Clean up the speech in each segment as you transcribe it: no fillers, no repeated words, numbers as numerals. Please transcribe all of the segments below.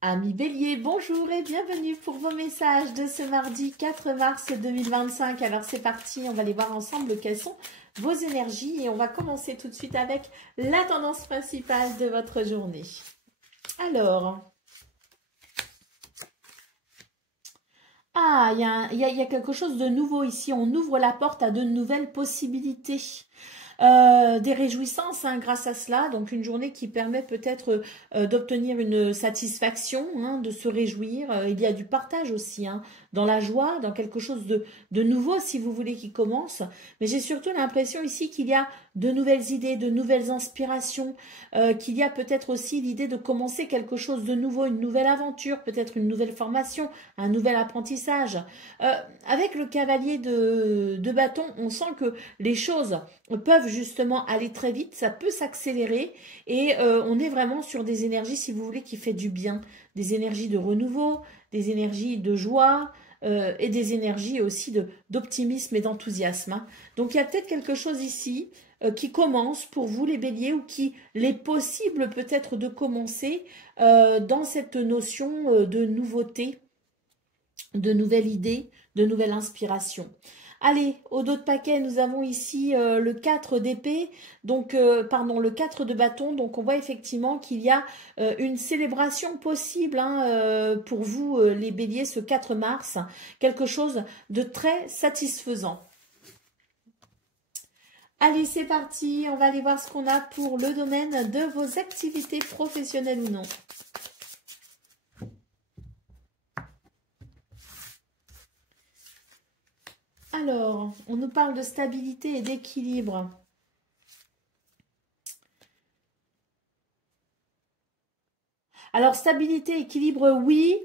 Amis Bélier, bonjour et bienvenue pour vos messages de ce mardi 4 mars 2025. Alors c'est parti, on va aller voir ensemble quelles sont vos énergies et on va commencer tout de suite avec la tendance principale de votre journée. Alors, il y a quelque chose de nouveau ici, on ouvre la porte à de nouvelles possibilités. Des réjouissances grâce à cela, donc une journée qui permet peut-être d'obtenir une satisfaction, de se réjouir. Il y a du partage aussi, dans la joie, dans quelque chose de nouveau si vous voulez qui commence, mais j'ai surtout l'impression ici qu'il y a de nouvelles idées, de nouvelles inspirations, qu'il y a peut-être aussi l'idée de commencer quelque chose de nouveau, une nouvelle aventure, peut-être une nouvelle formation, un nouvel apprentissage. Avec le cavalier de bâton, on sent que les choses peuvent justement aller très vite, ça peut s'accélérer et on est vraiment sur des énergies, si vous voulez, qui fait du bien, des énergies de renouveau, des énergies de joie et des énergies aussi d'optimisme et d'enthousiasme. Donc il y a peut-être quelque chose ici qui commence pour vous les béliers ou qui l'est possible peut-être de commencer dans cette notion de nouveauté, de nouvelles idées, de nouvelles inspirations. Allez, au dos de paquet, nous avons ici le 4 d'épée, donc pardon, le 4 de bâton. Donc on voit effectivement qu'il y a une célébration possible pour vous les béliers ce 4 mars, quelque chose de très satisfaisant. Allez, c'est parti, on va aller voir ce qu'on a pour le domaine de vos activités professionnelles ou non. Alors, on nous parle de stabilité et d'équilibre. Alors, stabilité, équilibre, oui.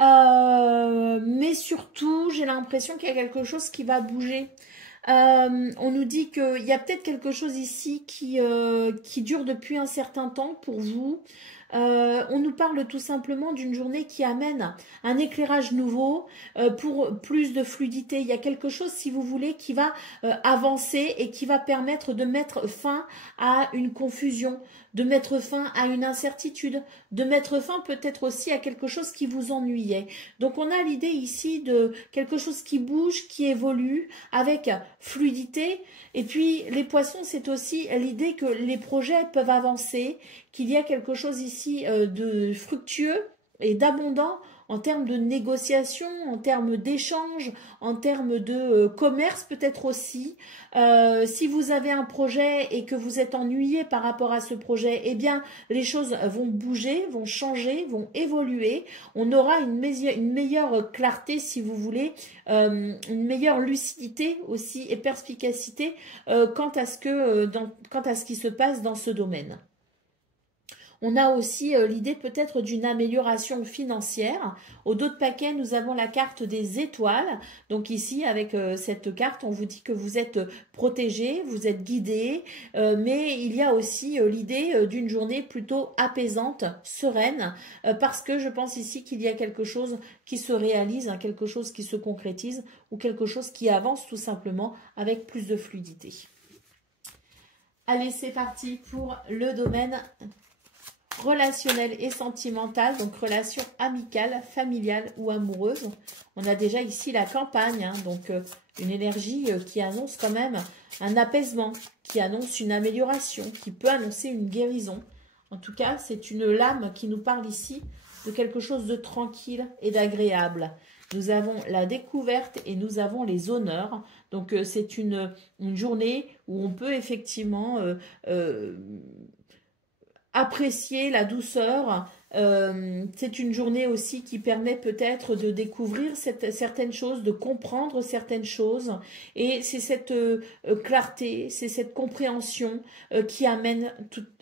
Mais surtout, j'ai l'impression qu'il y a quelque chose qui va bouger. On nous dit qu'il y a peut-être quelque chose ici qui dure depuis un certain temps pour vous. On nous parle tout simplement d'une journée qui amène un éclairage nouveau pour plus de fluidité. Il y a quelque chose, si vous voulez, qui va avancer et qui va permettre de mettre fin à une confusion, de mettre fin à une incertitude, de mettre fin peut-être aussi à quelque chose qui vous ennuyait. Donc on a l'idée ici de quelque chose qui bouge, qui évolue avec fluidité. Et puis les poissons, c'est aussi l'idée que les projets peuvent avancer, qu'il y a quelque chose ici de fructueux et d'abondant en termes de négociation, en termes d'échange, en termes de commerce peut-être aussi. Si vous avez un projet et que vous êtes ennuyé par rapport à ce projet, eh bien les choses vont bouger, vont changer, vont évoluer. On aura une meilleure clarté si vous voulez, une meilleure lucidité aussi et perspicacité quant à ce qui se passe dans ce domaine. On a aussi l'idée peut-être d'une amélioration financière. Au dos de paquet, nous avons la carte des étoiles. Donc ici, avec cette carte, on vous dit que vous êtes protégé, vous êtes guidé, mais il y a aussi l'idée d'une journée plutôt apaisante, sereine, parce que je pense ici qu'il y a quelque chose qui se réalise, quelque chose qui se concrétise ou quelque chose qui avance tout simplement avec plus de fluidité. Allez, c'est parti pour le domaine relationnelle et sentimentale, donc relation amicale, familiale ou amoureuse. On a déjà ici la campagne, donc une énergie qui annonce quand même un apaisement, qui annonce une amélioration, qui peut annoncer une guérison. En tout cas, c'est une lame qui nous parle ici de quelque chose de tranquille et d'agréable. Nous avons la découverte et nous avons les honneurs. Donc, c'est une journée où on peut effectivement apprécier la douceur. C'est une journée aussi qui permet peut-être de découvrir certaines choses, de comprendre certaines choses. Et c'est cette clarté, c'est cette compréhension qui amène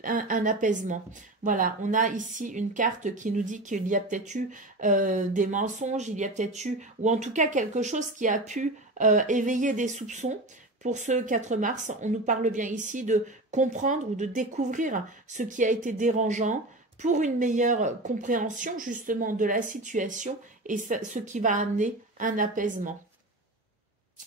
un apaisement. Voilà, on a ici une carte qui nous dit qu'il y a peut-être eu des mensonges, il y a peut-être eu, ou en tout cas quelque chose qui a pu éveiller des soupçons. Pour ce 4 mars, on nous parle bien ici de comprendre ou de découvrir ce qui a été dérangeant pour une meilleure compréhension justement de la situation et ce qui va amener un apaisement.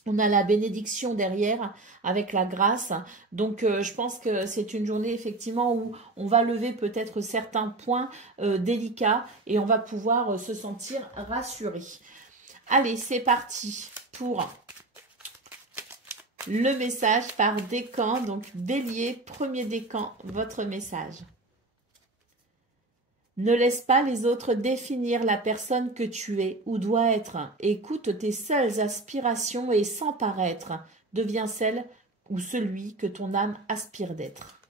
On a la bénédiction derrière avec la grâce. Donc, je pense que c'est une journée effectivement où on va lever peut-être certains points délicats et on va pouvoir se sentir rassuré. Allez, c'est parti pour le message par décan. Donc, Bélier, premier décan, votre message. Ne laisse pas les autres définir la personne que tu es ou dois être. Écoute tes seules aspirations et sans paraître, deviens celle ou celui que ton âme aspire d'être.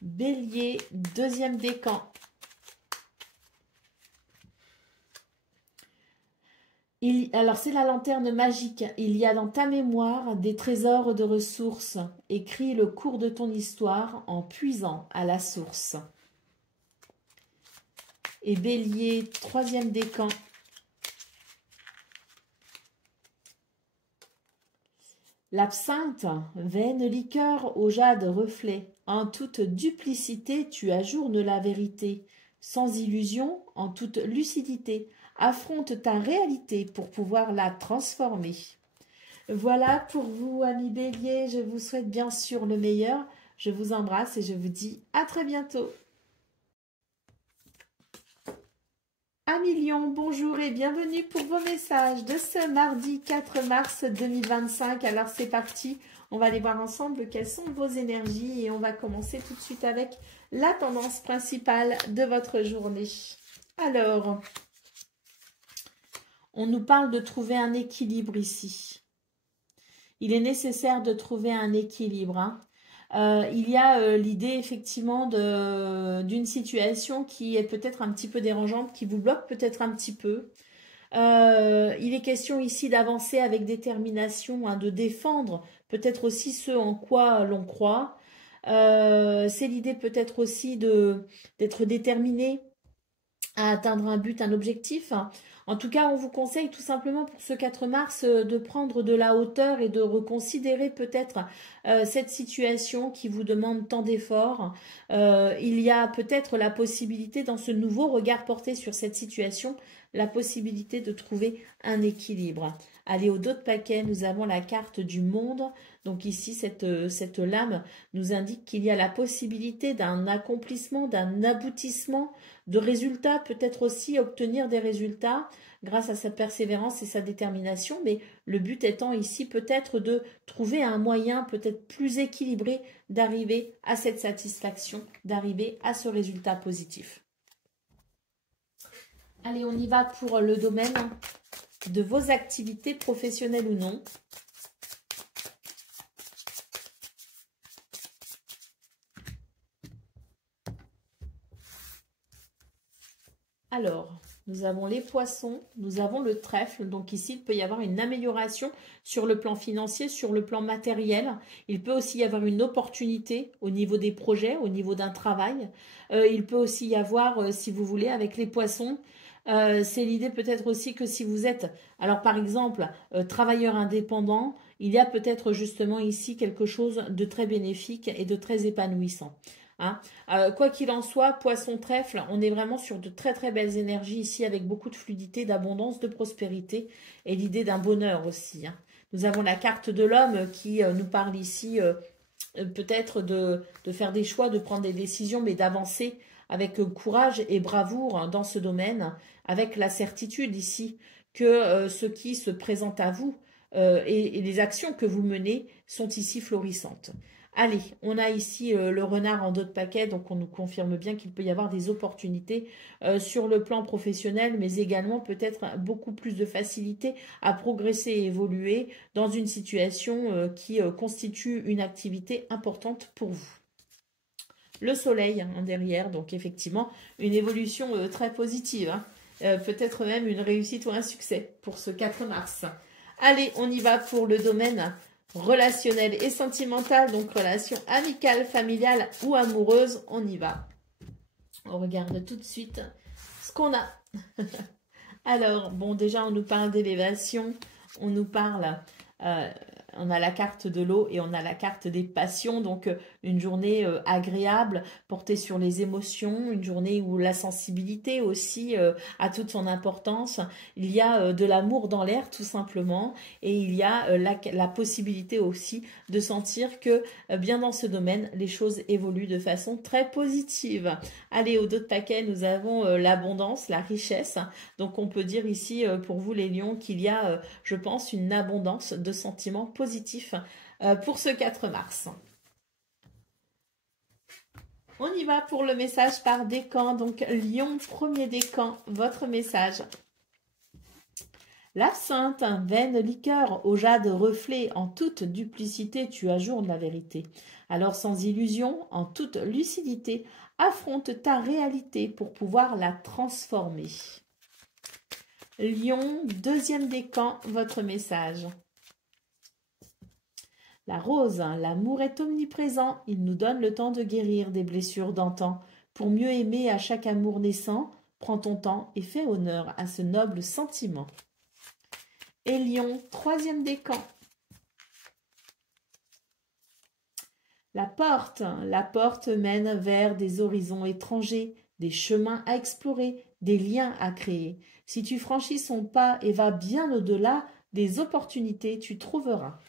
Bélier, deuxième décan. Alors, c'est la lanterne magique. Il y a dans ta mémoire des trésors de ressources. Écris le cours de ton histoire en puisant à la source. Et Bélier, troisième décan. L'absinthe, vaine liqueur au jade reflet. En toute duplicité, tu ajournes la vérité. Sans illusion, en toute lucidité. Affronte ta réalité pour pouvoir la transformer. Voilà pour vous, amis Bélier. Je vous souhaite bien sûr le meilleur. Je vous embrasse et je vous dis à très bientôt. Amis Lion, bonjour et bienvenue pour vos messages de ce mardi 4 mars 2025. Alors c'est parti, on va aller voir ensemble quelles sont vos énergies et on va commencer tout de suite avec la tendance principale de votre journée. Alors, on nous parle de trouver un équilibre ici. Il est nécessaire de trouver un équilibre, hein. Il y a l'idée effectivement d'une situation qui est peut-être un petit peu dérangeante, qui vous bloque peut-être un petit peu. Il est question ici d'avancer avec détermination, hein, de défendre peut-être aussi ce en quoi l'on croit. C'est l'idée peut-être aussi d'être déterminé à atteindre un but, un objectif. En tout cas, on vous conseille tout simplement pour ce 4 mars de prendre de la hauteur et de reconsidérer peut-être cette situation qui vous demande tant d'efforts. Il y a peut-être la possibilité dans ce nouveau regard porté sur cette situation, la possibilité de trouver un équilibre. Allez, au dos de paquet, nous avons la carte du monde. Donc ici, cette lame nous indique qu'il y a la possibilité d'un accomplissement, d'un aboutissement, de résultats, peut-être aussi obtenir des résultats grâce à sa persévérance et sa détermination. Mais le but étant ici peut-être de trouver un moyen peut-être plus équilibré d'arriver à cette satisfaction, d'arriver à ce résultat positif. Allez, on y va pour le domaine de vos activités professionnelles ou non. Alors, nous avons les poissons, nous avons le trèfle. Donc ici, il peut y avoir une amélioration sur le plan financier, sur le plan matériel. Il peut aussi y avoir une opportunité au niveau des projets, au niveau d'un travail. Il peut aussi y avoir, si vous voulez, avec les poissons, c'est l'idée peut-être aussi que si vous êtes, alors par exemple, travailleur indépendant, il y a peut-être justement ici quelque chose de très bénéfique et de très épanouissant. Hein. Quoi qu'il en soit, poisson trèfle, on est vraiment sur de très très belles énergies ici avec beaucoup de fluidité, d'abondance, de prospérité et l'idée d'un bonheur aussi. Hein. Nous avons la carte de l'homme qui nous parle ici peut-être de faire des choix, de prendre des décisions, mais d'avancer avec courage et bravoure hein, dans ce domaine, avec la certitude ici que ce qui se présente à vous et les actions que vous menez sont ici florissantes. Allez, on a ici le renard en dos de paquet, donc on nous confirme bien qu'il peut y avoir des opportunités sur le plan professionnel, mais également peut-être beaucoup plus de facilité à progresser et évoluer dans une situation qui constitue une activité importante pour vous. Le soleil hein, derrière, donc effectivement une évolution très positive, hein. Peut-être même une réussite ou un succès pour ce 4 mars. Allez, on y va pour le domaine relationnel et sentimental, donc relation amicale, familiale ou amoureuse, on y va. On regarde tout de suite ce qu'on a. Alors, bon, déjà, on nous parle d'élévation, on nous parle on a la carte de l'eau et on a la carte des passions. Donc, une journée agréable, portée sur les émotions, une journée où la sensibilité aussi a toute son importance. Il y a de l'amour dans l'air, tout simplement. Et il y a la possibilité aussi de sentir que, bien dans ce domaine, les choses évoluent de façon très positive. Allez, au dos de paquet, nous avons l'abondance, la richesse. Donc, on peut dire ici, pour vous les lions, qu'il y a, je pense, une abondance de sentiments positifs pour ce 4 mars. On y va pour le message par décan. Donc, lion, premier décan, votre message. L'absinthe, vaine liqueur, au jade reflet, en toute duplicité, tu ajournes la vérité. Alors, sans illusion, en toute lucidité, affronte ta réalité pour pouvoir la transformer. Lion, deuxième décan, votre message. La rose, l'amour est omniprésent, il nous donne le temps de guérir des blessures d'antan. Pour mieux aimer à chaque amour naissant, prends ton temps et fais honneur à ce noble sentiment. Et lion, troisième décan. La porte mène vers des horizons étrangers, des chemins à explorer, des liens à créer. Si tu franchis son pas et vas bien au-delà, des opportunités tu trouveras.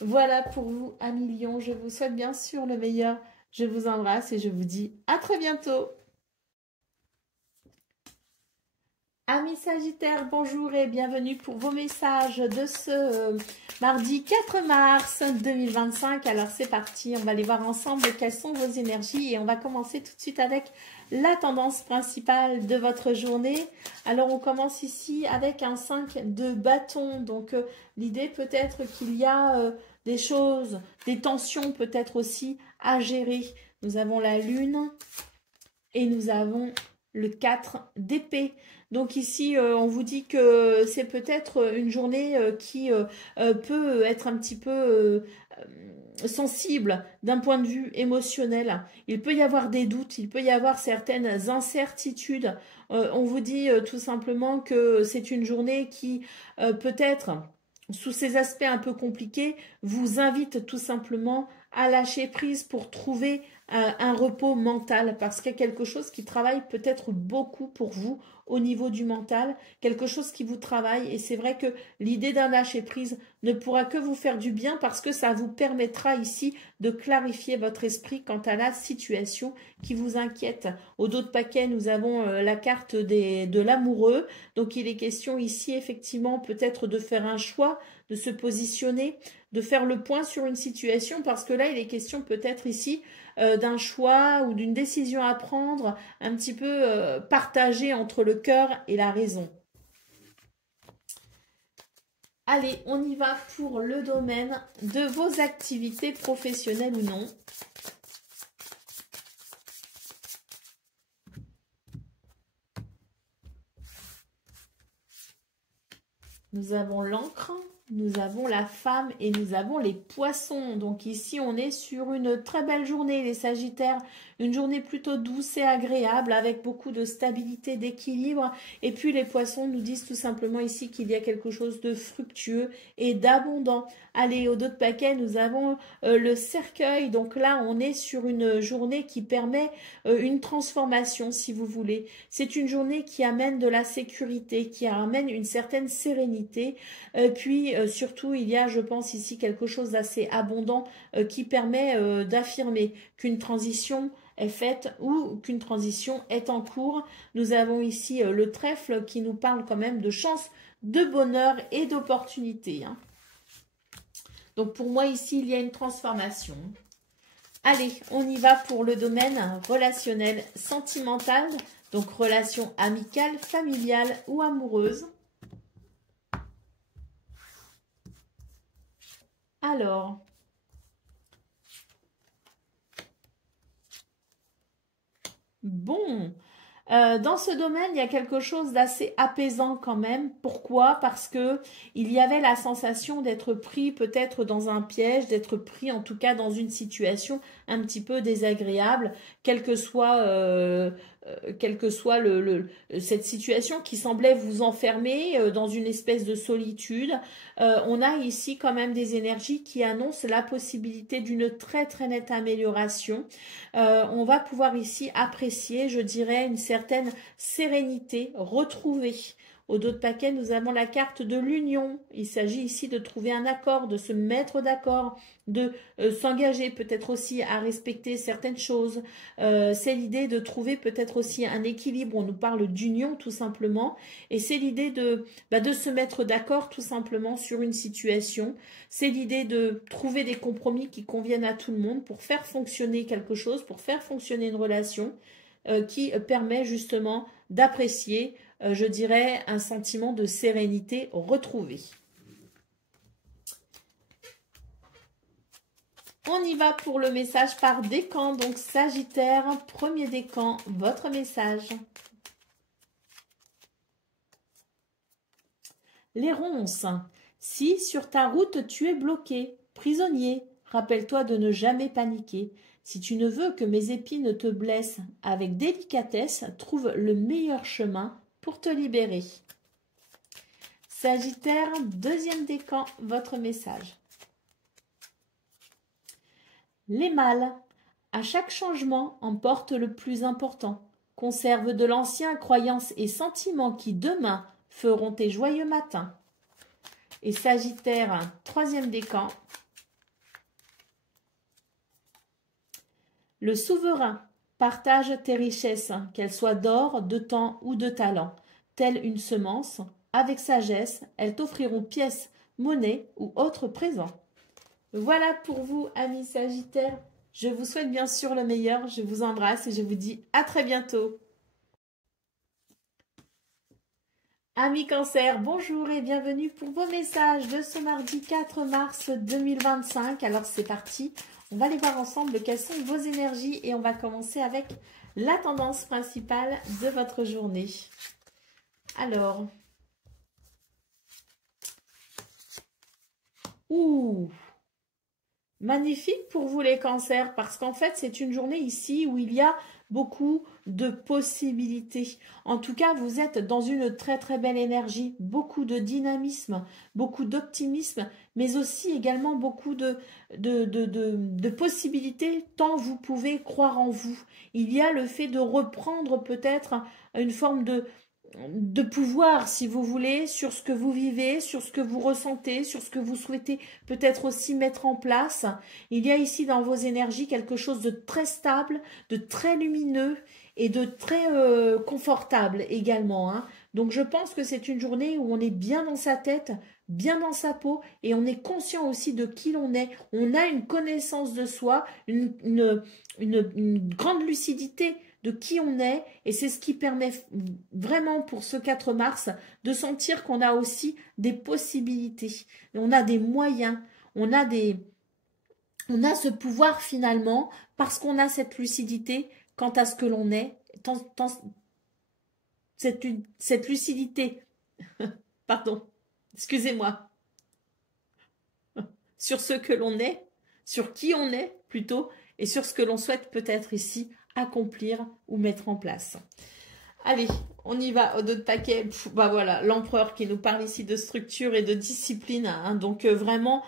Voilà pour vous, amis lions. Je vous souhaite bien sûr le meilleur. Je vous embrasse et je vous dis à très bientôt. Amis Sagittaires, bonjour et bienvenue pour vos messages de ce mardi 4 mars 2025. Alors c'est parti, on va aller voir ensemble quelles sont vos énergies et on va commencer tout de suite avec la tendance principale de votre journée. Alors on commence ici avec un 5 de bâton. Donc l'idée peut-être qu'il y a des choses, des tensions peut-être aussi à gérer. Nous avons la lune et nous avons le 4 d'épée. Donc ici, on vous dit que c'est peut-être une journée qui peut être un petit peu sensible d'un point de vue émotionnel. Il peut y avoir des doutes, il peut y avoir certaines incertitudes. On vous dit tout simplement que c'est une journée qui peut-être, sous ces aspects un peu compliqués, vous invite tout simplement à lâcher prise pour trouver un repos mental, parce qu'il y a quelque chose qui travaille peut-être beaucoup pour vous au niveau du mental, quelque chose qui vous travaille, et c'est vrai que l'idée d'un lâcher prise ne pourra que vous faire du bien parce que ça vous permettra ici de clarifier votre esprit quant à la situation qui vous inquiète. Au dos de paquet, nous avons la carte de l'amoureux, donc il est question ici effectivement peut-être de faire un choix, de se positionner, de faire le point sur une situation, parce que là il est question peut-être ici d'un choix ou d'une décision à prendre un petit peu partagée entre le cœur et la raison. Allez, on y va pour le domaine de vos activités professionnelles ou non. Nous avons l'encre, nous avons la femme et nous avons les poissons. Donc ici, on est sur une très belle journée, les Sagittaires. Une journée plutôt douce et agréable avec beaucoup de stabilité, d'équilibre. Et puis les poissons nous disent tout simplement ici qu'il y a quelque chose de fructueux et d'abondant. Allez, au dos de paquet, nous avons le cercueil. Donc là, on est sur une journée qui permet une transformation, si vous voulez. C'est une journée qui amène de la sécurité, qui amène une certaine sérénité. Puis surtout, il y a, je pense, ici quelque chose d'assez abondant qui permet d'affirmer qu'une transition est faite ou qu'une transition est en cours. Nous avons ici le trèfle qui nous parle quand même de chance, de bonheur et d'opportunité. Hein. Donc pour moi ici, il y a une transformation. Allez, on y va pour le domaine relationnel, sentimental, donc relation amicale, familiale ou amoureuse. Alors, bon, dans ce domaine, il y a quelque chose d'assez apaisant quand même. Pourquoi? Parce que il y avait la sensation d'être pris peut-être dans un piège, d'être pris en tout cas dans une situation un petit peu désagréable, quel que soit quelle que soit cette situation qui semblait vous enfermer dans une espèce de solitude. On a ici quand même des énergies qui annoncent la possibilité d'une très très nette amélioration. On va pouvoir ici apprécier, je dirais, une certaine sérénité retrouvée. Au dos de paquet, nous avons la carte de l'union. Il s'agit ici de trouver un accord, de se mettre d'accord, de s'engager peut-être aussi à respecter certaines choses. C'est l'idée de trouver peut-être aussi un équilibre. On nous parle d'union tout simplement. Et c'est l'idée de se mettre d'accord tout simplement sur une situation. C'est l'idée de trouver des compromis qui conviennent à tout le monde pour faire fonctionner quelque chose, pour faire fonctionner une relation qui permet justement d'apprécier je dirais, un sentiment de sérénité retrouvé. On y va pour le message par décan. Donc, Sagittaire, premier décan, votre message. Les ronces. Si sur ta route tu es bloqué, prisonnier, rappelle-toi de ne jamais paniquer. Si tu ne veux que mes épines te blessent, avec délicatesse, trouve le meilleur chemin pour te libérer. Sagittaire, deuxième décan, votre message. Les mâles. À chaque changement, emporte le plus important. Conserve de l'ancien, croyances et sentiments qui demain feront tes joyeux matins. Et Sagittaire, troisième décan. Le souverain. Partage tes richesses, qu'elles soient d'or, de temps ou de talent. Telle une semence, avec sagesse, elles t'offriront pièces, monnaie ou autres présents. Voilà pour vous, amis Sagittaires. Je vous souhaite bien sûr le meilleur. Je vous embrasse et je vous dis à très bientôt. Amis Cancer, bonjour et bienvenue pour vos messages de ce mardi 4 mars 2025. Alors c'est parti. On va aller voir ensemble quelles sont vos énergies et on va commencer avec la tendance principale de votre journée. Alors, magnifique pour vous les cancers parce qu'en fait c'est une journée ici où il y a beaucoup de possibilités. En tout cas, vous êtes dans une très très belle énergie, beaucoup de dynamisme, beaucoup d'optimisme, mais aussi également beaucoup de possibilités tant vous pouvez croire en vous. Il y a le fait de reprendre peut-être une forme de pouvoir, si vous voulez, sur ce que vous vivez, sur ce que vous ressentez, sur ce que vous souhaitez peut-être aussi mettre en place. Il y a ici dans vos énergies quelque chose de très stable, de très lumineux et de très confortable également. Hein. Donc je pense que c'est une journée où on est bien dans sa tête, bien dans sa peau et on est conscient aussi de qui l'on est. On a une connaissance de soi, une grande lucidité de qui on est et c'est ce qui permet vraiment pour ce 4 mars de sentir qu'on a aussi des possibilités, on a des moyens, on a ce pouvoir finalement parce qu'on a cette lucidité quant à ce que l'on est, cette lucidité, pardon, excusez-moi, sur ce que l'on est, sur qui on est plutôt et sur ce que l'on souhaite peut-être ici accomplir ou mettre en place. Allez, on y va au dos de paquet. Bah voilà, l'empereur qui nous parle ici de structure et de discipline. Hein, donc vraiment,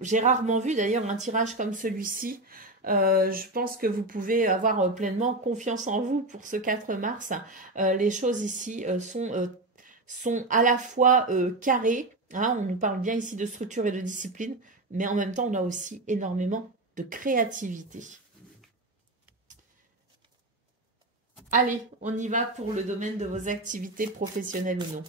j'ai rarement vu d'ailleurs un tirage comme celui-ci. Je pense que vous pouvez avoir pleinement confiance en vous pour ce 4 mars. Les choses ici sont à la fois carrées. Hein, on nous parle bien ici de structure et de discipline, mais en même temps, on a aussi énormément de créativité. Allez, on y va pour le domaine de vos activités professionnelles ou non.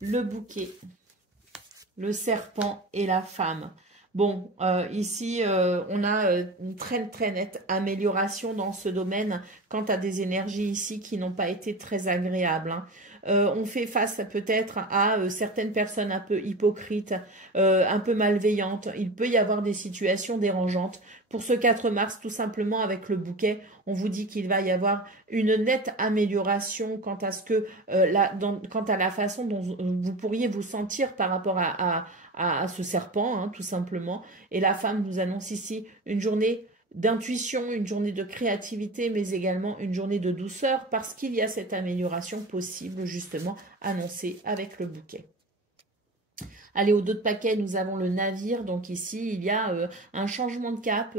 Le bouquet, le serpent et la femme. Bon, ici, on a une très très nette amélioration dans ce domaine quant à des énergies ici qui n'ont pas été très agréables. Hein. on fait face peut-être à certaines personnes un peu hypocrites, un peu malveillantes. Il peut y avoir des situations dérangeantes. Pour ce 4 mars, tout simplement avec le bouquet, on vous dit qu'il va y avoir une nette amélioration quant à ce que quant à la façon dont vous pourriez vous sentir par rapport à ce serpent, hein, tout simplement. Et la femme nous annonce ici une journée d'intuition, une journée de créativité, mais également une journée de douceur, parce qu'il y a cette amélioration possible, justement, annoncée avec le bouquet. Allez, au dos de paquet, nous avons le navire. Donc ici, il y a un changement de cap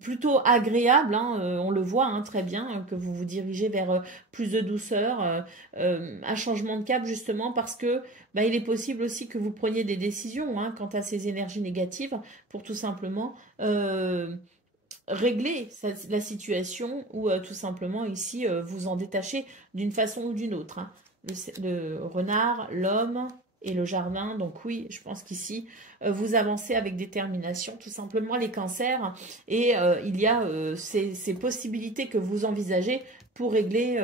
plutôt agréable. Hein, on le voit hein, très bien, que vous vous dirigez vers plus de douceur. Un changement de cap justement parce que il est possible aussi que vous preniez des décisions hein, quant à ces énergies négatives pour tout simplement régler la situation ou tout simplement ici vous en détacher d'une façon ou d'une autre. Hein. Le renard, l'homme et le jardin. Donc oui, je pense qu'ici, vous avancez avec détermination, tout simplement les cancers. Et il y a ces possibilités que vous envisagez pour régler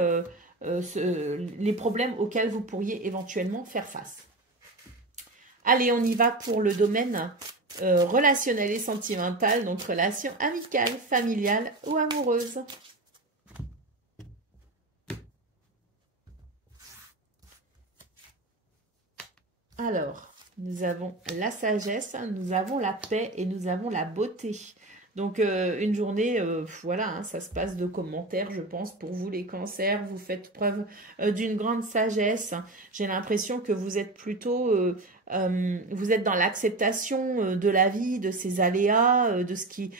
les problèmes auxquels vous pourriez éventuellement faire face. Allez, on y va pour le domaine relationnel et sentimental, donc relations amicales, familiales ou amoureuses. Alors, nous avons la sagesse, nous avons la paix et nous avons la beauté. Donc, une journée, voilà, hein, ça se passe de commentaires, je pense, pour vous les cancers. Vous faites preuve d'une grande sagesse. J'ai l'impression que vous êtes plutôt... vous êtes dans l'acceptation de la vie, de ses aléas, de ce qui...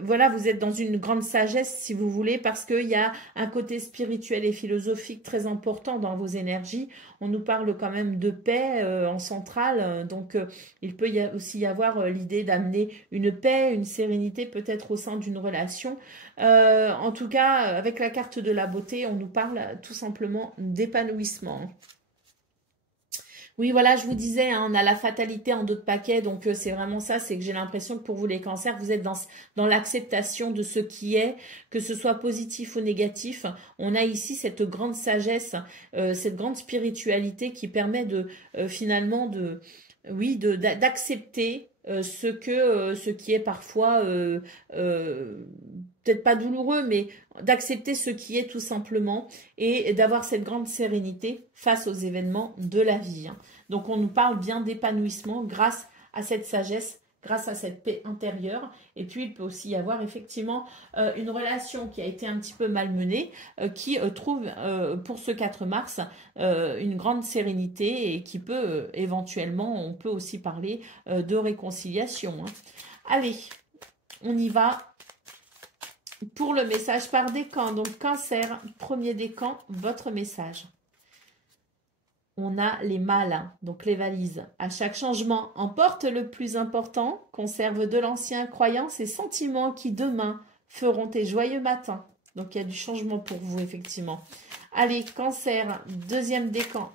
voilà, vous êtes dans une grande sagesse, si vous voulez, parce qu'il y a un côté spirituel et philosophique très important dans vos énergies. On nous parle quand même de paix en centrale, donc il peut aussi y avoir l'idée d'amener une paix, une sérénité peut-être au sein d'une relation. En tout cas, avec la carte de la beauté, on nous parle tout simplement d'épanouissement. Oui, voilà, je vous disais, hein, on a la fatalité en dos de paquet, donc c'est vraiment ça, c'est que j'ai l'impression que pour vous les cancers, vous êtes dans l'acceptation de ce qui est, que ce soit positif ou négatif. On a ici cette grande sagesse, cette grande spiritualité qui permet de finalement d'accepter ce qui est parfois peut-être pas douloureux, mais d'accepter ce qui est tout simplement et d'avoir cette grande sérénité face aux événements de la vie. Hein. Donc on nous parle bien d'épanouissement grâce à cette sagesse, grâce à cette paix intérieure. Et puis il peut aussi y avoir effectivement une relation qui a été un petit peu malmenée, qui trouve pour ce 4 mars une grande sérénité et qui peut éventuellement, on peut aussi parler de réconciliation. Hein. Allez, on y va. Pour le message par décan, donc cancer, premier décan, votre message. On a les mâles, donc les valises. À chaque changement, emporte le plus important, conserve de l'ancien, croyances et sentiments qui demain feront tes joyeux matins. Donc il y a du changement pour vous, effectivement. Allez, cancer, deuxième décan.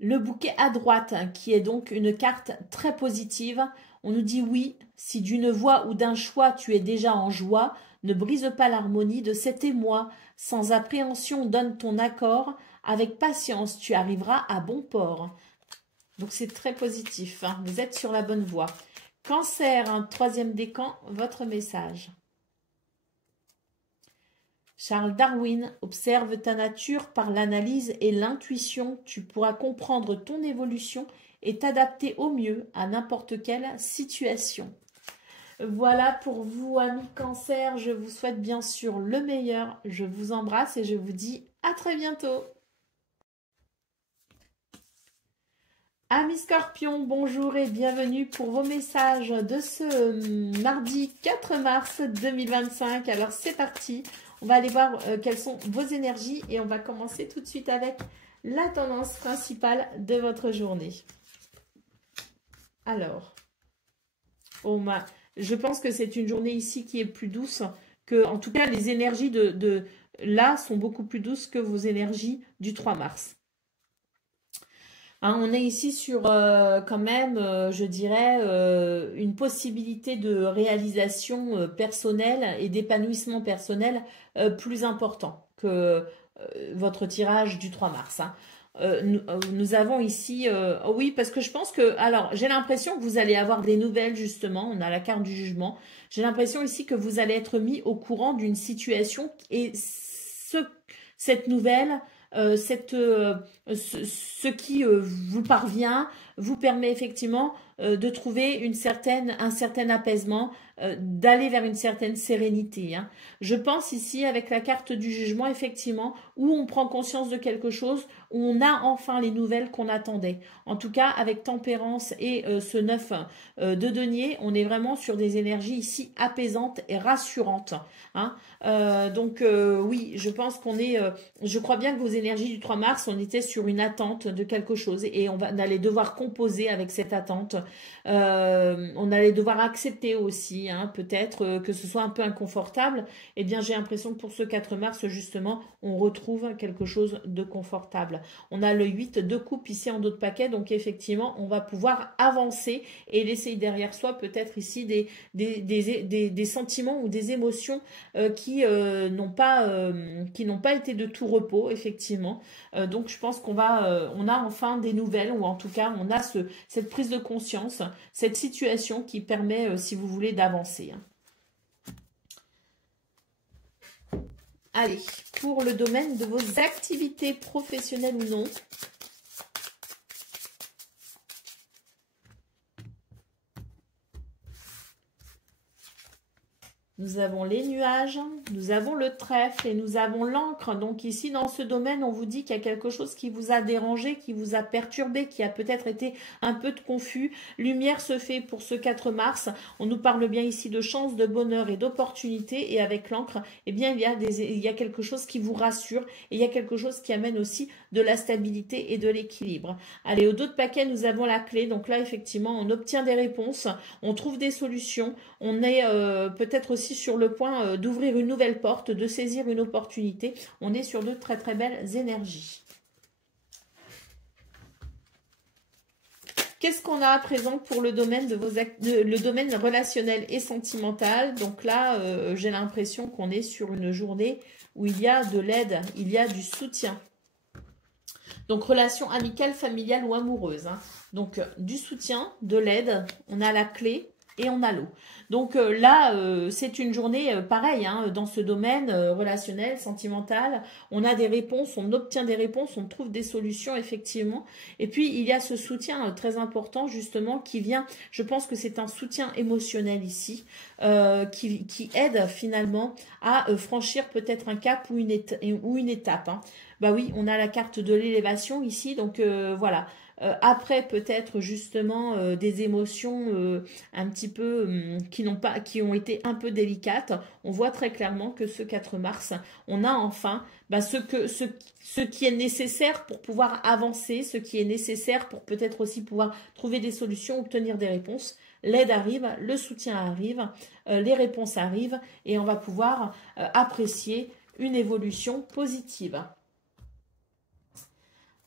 Le bouquet à droite, qui est donc une carte très positive. On nous dit oui, si d'une voix ou d'un choix tu es déjà en joie, ne brise pas l'harmonie de cet émoi. Sans appréhension, donne ton accord. Avec patience, tu arriveras à bon port. Donc c'est très positif, hein. Vous êtes sur la bonne voie. Cancer, un troisième décan, votre message. Charles Darwin, observe ta nature par l'analyse et l'intuition. Tu pourras comprendre ton évolution et t'adapter au mieux à n'importe quelle situation. Voilà pour vous, amis Cancer. Je vous souhaite bien sûr le meilleur. Je vous embrasse et je vous dis à très bientôt. Amis Scorpions, bonjour et bienvenue pour vos messages de ce mardi 4 mars 2025. Alors c'est parti. On va aller voir quelles sont vos énergies et on va commencer tout de suite avec la tendance principale de votre journée. Alors, je pense que c'est une journée ici qui est plus douce que, en tout cas, les énergies de là sont beaucoup plus douces que vos énergies du 3 mars. Hein, on est ici sur quand même, je dirais, une possibilité de réalisation personnelle et d'épanouissement personnel plus important que votre tirage du 3 mars. Hein. Nous avons ici, oh oui, parce que je pense que, alors, j'ai l'impression que vous allez avoir des nouvelles, justement, on a la carte du jugement, j'ai l'impression ici que vous allez être mis au courant d'une situation et cette nouvelle, ce qui vous parvient, vous permet effectivement de trouver un certain apaisement, d'aller vers une certaine sérénité. Hein. Je pense ici avec la carte du jugement, effectivement, où on prend conscience de quelque chose, où on a enfin les nouvelles qu'on attendait. En tout cas, avec tempérance et ce 9 de denier, on est vraiment sur des énergies ici apaisantes et rassurantes. Hein. Oui, je pense qu'on est, je crois bien que vos énergies du 3 mars, on était sur une attente de quelque chose et on allait devoir composer avec cette attente. On allait devoir accepter aussi, hein, peut-être que ce soit un peu inconfortable. Eh bien, j'ai l'impression que pour ce 4 mars, justement, on retrouve quelque chose de confortable. On a le 8 de coupe ici en dos de paquet, donc effectivement, on va pouvoir avancer et laisser derrière soi peut-être ici des sentiments ou des émotions qui n'ont pas été de tout repos, effectivement. Donc, je pense on a enfin des nouvelles, ou en tout cas, on a cette prise de conscience, cette situation qui permet, si vous voulez, d'avancer. Hein. Allez, pour le domaine de vos activités professionnelles ou non. Nous avons les nuages, nous avons le trèfle et nous avons l'encre. Donc ici, dans ce domaine, on vous dit qu'il y a quelque chose qui vous a dérangé, qui vous a perturbé, qui a peut-être été un peu de confus. Lumière se fait pour ce 4 mars. On nous parle bien ici de chance, de bonheur et d'opportunité. Et avec l'encre, eh bien, il y a quelque chose qui vous rassure et il y a quelque chose qui amène aussi de la stabilité et de l'équilibre. Allez, au dos de paquet, nous avons la clé. Donc là, effectivement, on obtient des réponses, on trouve des solutions. On est peut-être aussi sur le point d'ouvrir une nouvelle porte, de saisir une opportunité. On est sur de très très belles énergies. Qu'est-ce qu'on a à présent pour le domaine le domaine relationnel et sentimental? Donc là, j'ai l'impression qu'on est sur une journée où il y a de l'aide, il y a du soutien. Donc, relation amicale, familiale ou amoureuse. Hein. Donc, du soutien, de l'aide, on a la clé et on a l'eau. Donc là, c'est une journée pareille hein, dans ce domaine relationnel, sentimental. On a des réponses, on obtient des réponses, on trouve des solutions effectivement. Et puis, il y a ce soutien très important justement qui vient, je pense que c'est un soutien émotionnel ici, qui aide finalement à franchir peut-être un cap ou une étape. Hein. Bah oui, on a la carte de l'élévation ici, donc voilà. Après peut-être justement des émotions un petit peu qui ont été un peu délicates, on voit très clairement que ce 4 mars, on a enfin ce qui est nécessaire pour pouvoir avancer, ce qui est nécessaire pour peut-être aussi pouvoir trouver des solutions, obtenir des réponses. L'aide arrive, le soutien arrive, les réponses arrivent et on va pouvoir apprécier une évolution positive.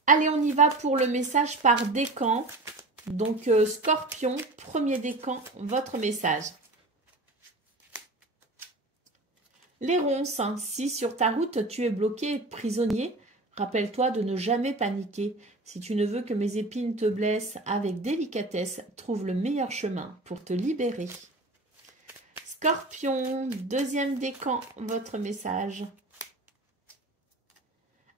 Allez, on y va pour le message par décan. Donc, Scorpion, premier décan, votre message. Les ronces, hein, si sur ta route tu es bloqué et prisonnier, rappelle-toi de ne jamais paniquer. Si tu ne veux que mes épines te blessent, avec délicatesse, trouve le meilleur chemin pour te libérer. Scorpion, deuxième décan, votre message.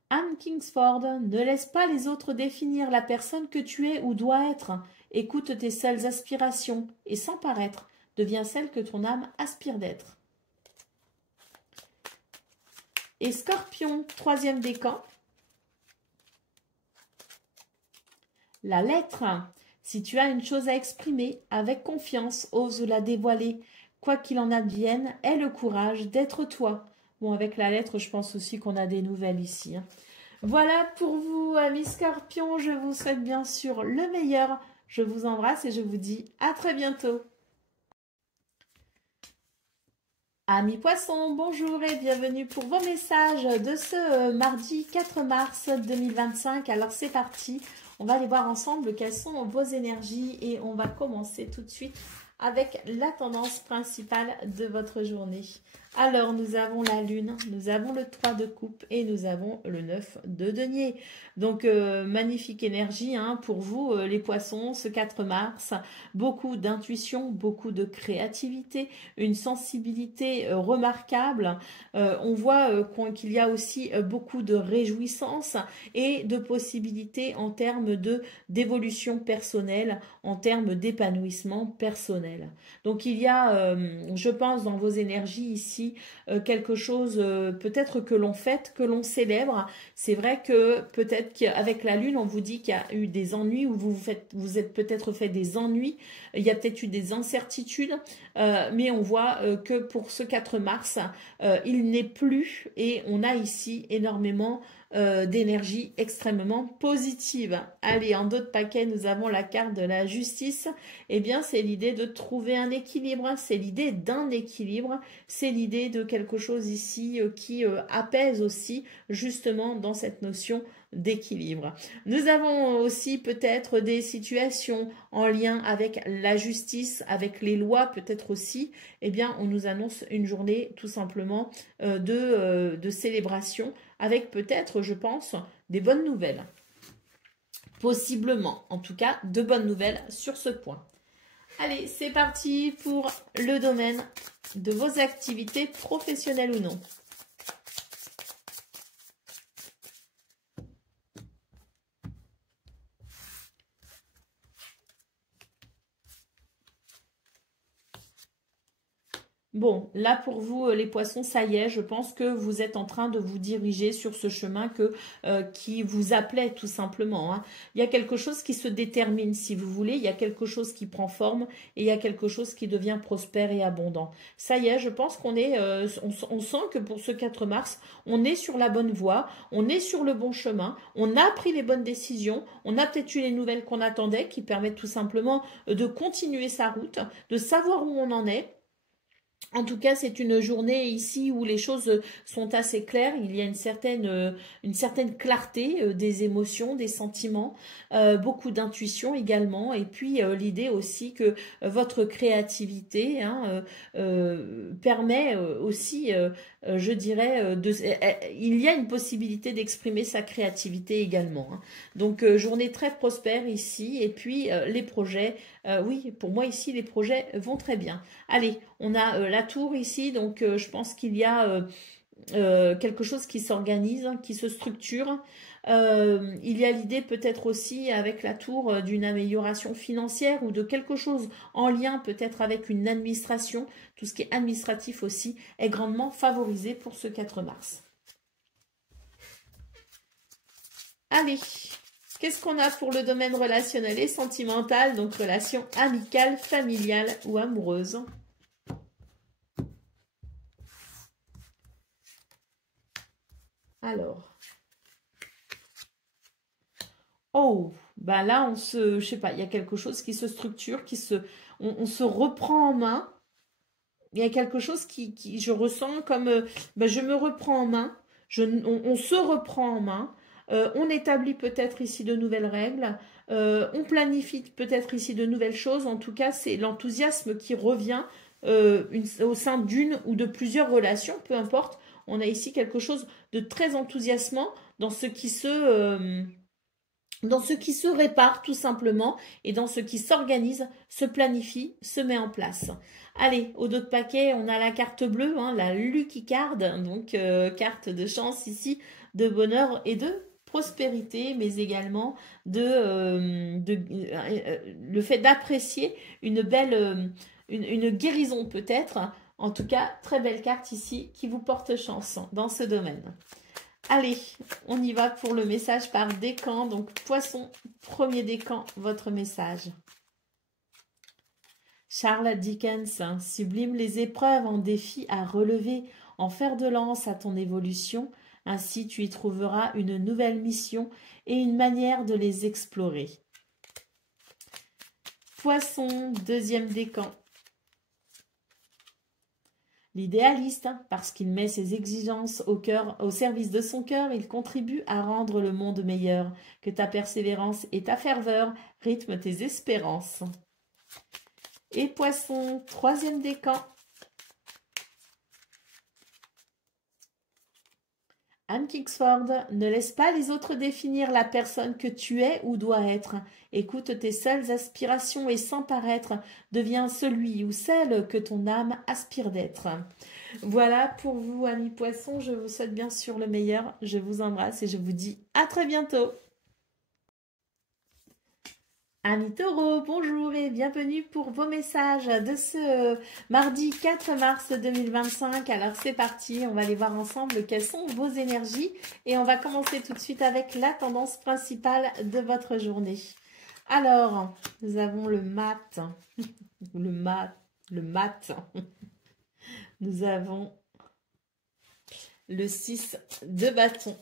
Anne Kingsford, ne laisse pas les autres définir la personne que tu es ou dois être. Écoute tes seules aspirations et sans paraître, deviens celle que ton âme aspire d'être. Et Scorpion, troisième décan. La lettre. Si tu as une chose à exprimer, avec confiance, ose la dévoiler. Quoi qu'il en advienne, aie le courage d'être toi. Bon, avec la lettre, je pense aussi qu'on a des nouvelles ici. Hein. Voilà pour vous, amis Scorpions. Je vous souhaite bien sûr le meilleur. Je vous embrasse et je vous dis à très bientôt. Amis poissons, bonjour et bienvenue pour vos messages de ce mardi 4 mars 2025. Alors c'est parti, on va aller voir ensemble quelles sont vos énergies et on va commencer tout de suite avec la tendance principale de votre journée. Alors nous avons la lune, nous avons le 3 de coupe et nous avons le 9 de denier. Donc magnifique énergie hein, pour vous les poissons ce 4 mars. Beaucoup d'intuition, beaucoup de créativité, une sensibilité remarquable. On voit qu'il y a aussi beaucoup de réjouissance et de possibilités en termes d'évolution personnelle, en termes d'épanouissement personnel. Donc il y a, je pense, dans vos énergies ici, quelque chose peut-être que l'on fête, que l'on célèbre. C'est vrai que peut-être qu'avec la lune, on vous dit qu'il y a eu des ennuis ou vous êtes peut-être fait des ennuis. Il y a peut-être eu des incertitudes, mais on voit que pour ce 4 mars, il n'est plus et on a ici énormément d'énergie extrêmement positive. Allez, en d'autres paquets, nous avons la carte de la justice. Eh bien, c'est l'idée de trouver un équilibre, c'est l'idée d'un équilibre, c'est l'idée de quelque chose ici qui apaise aussi justement dans cette notion d'équilibre. Nous avons aussi peut-être des situations en lien avec la justice, avec les lois peut-être aussi. Eh bien, on nous annonce une journée tout simplement de célébration avec peut-être, je pense, des bonnes nouvelles. Possiblement, en tout cas, de bonnes nouvelles sur ce point. Allez, c'est parti pour le domaine de vos activités professionnelles ou non. Bon, là pour vous les poissons, ça y est, je pense que vous êtes en train de vous diriger sur ce chemin qui vous appelait tout simplement. Hein. Il y a quelque chose qui se détermine si vous voulez, il y a quelque chose qui prend forme et il y a quelque chose qui devient prospère et abondant. Ça y est, je pense qu'on est, on sent que pour ce 4 mars, on est sur la bonne voie, on est sur le bon chemin, on a pris les bonnes décisions, on a peut-être eu les nouvelles qu'on attendait qui permettent tout simplement de continuer sa route, de savoir où on en est. En tout cas, c'est une journée ici où les choses sont assez claires. Il y a une certaine clarté des émotions, des sentiments, beaucoup d'intuition également. Et puis l'idée aussi que votre créativité hein, permet aussi, je dirais, il y a une possibilité d'exprimer sa créativité également. Hein. Donc journée très prospère ici. Et puis les projets, oui, pour moi ici, les projets vont très bien. Allez, on a la tour ici, donc je pense qu'il y a quelque chose qui s'organise, qui se structure. Il y a l'idée peut-être aussi avec la tour d'une amélioration financière ou de quelque chose en lien peut-être avec une administration. Tout ce qui est administratif aussi est grandement favorisé pour ce 4 mars. Allez, qu'est-ce qu'on a pour le domaine relationnel et sentimental, donc relation amicale, familiale ou amoureuse? Alors, oh, bah là, je sais pas, il y a quelque chose qui se structure, on se reprend en main. Il y a quelque chose je ressens comme, bah, je me reprends en main, on se reprend en main, on établit peut-être ici de nouvelles règles, on planifie peut-être ici de nouvelles choses. En tout cas, c'est l'enthousiasme qui revient au sein d'une ou de plusieurs relations, peu importe. On a ici quelque chose de très enthousiasmant dans dans ce qui se répare tout simplement et dans ce qui s'organise, se planifie, se met en place. Allez, au dos de paquet, on a la carte bleue, hein, la Lucky Card, donc carte de chance ici, de bonheur et de prospérité, mais également le fait d'apprécier une belle, une guérison peut-être. En tout cas, très belle carte ici qui vous porte chance dans ce domaine. Allez, on y va pour le message par décan. Donc, poisson, premier décan, votre message. Charles Dickens, hein, sublime les épreuves en défi à relever, en fer de lance à ton évolution. Ainsi, tu y trouveras une nouvelle mission et une manière de les explorer. Poisson, deuxième décan. L'idéaliste, hein, parce qu'il met ses exigences au service de son cœur, il contribue à rendre le monde meilleur. Que ta persévérance et ta ferveur rythment tes espérances. Et Poisson, troisième décan. Anne Kingsford, ne laisse pas les autres définir la personne que tu es ou dois être. Écoute tes seules aspirations et sans paraître, deviens celui ou celle que ton âme aspire d'être. Voilà pour vous, amis poissons. Je vous souhaite bien sûr le meilleur. Je vous embrasse et je vous dis à très bientôt. Amis taureaux, bonjour et bienvenue pour vos messages de ce mardi 4 mars 2025. Alors c'est parti, on va aller voir ensemble quelles sont vos énergies et on va commencer tout de suite avec la tendance principale de votre journée. Alors, nous avons le mat, le mat. Nous avons le 6 de bâton.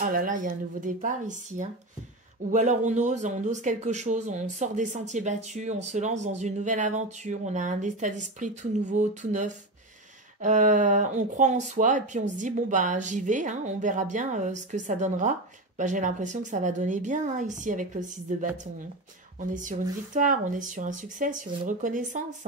Oh là là, il y a un nouveau départ ici, hein. Ou alors on ose quelque chose, on sort des sentiers battus, on se lance dans une nouvelle aventure, on a un état d'esprit tout nouveau, tout neuf. On croit en soi et puis on se dit, bon bah j'y vais, hein, on verra bien ce que ça donnera. Bah, j'ai l'impression que ça va donner bien hein, ici avec le 6 de bâton. On est sur une victoire, on est sur un succès, sur une reconnaissance.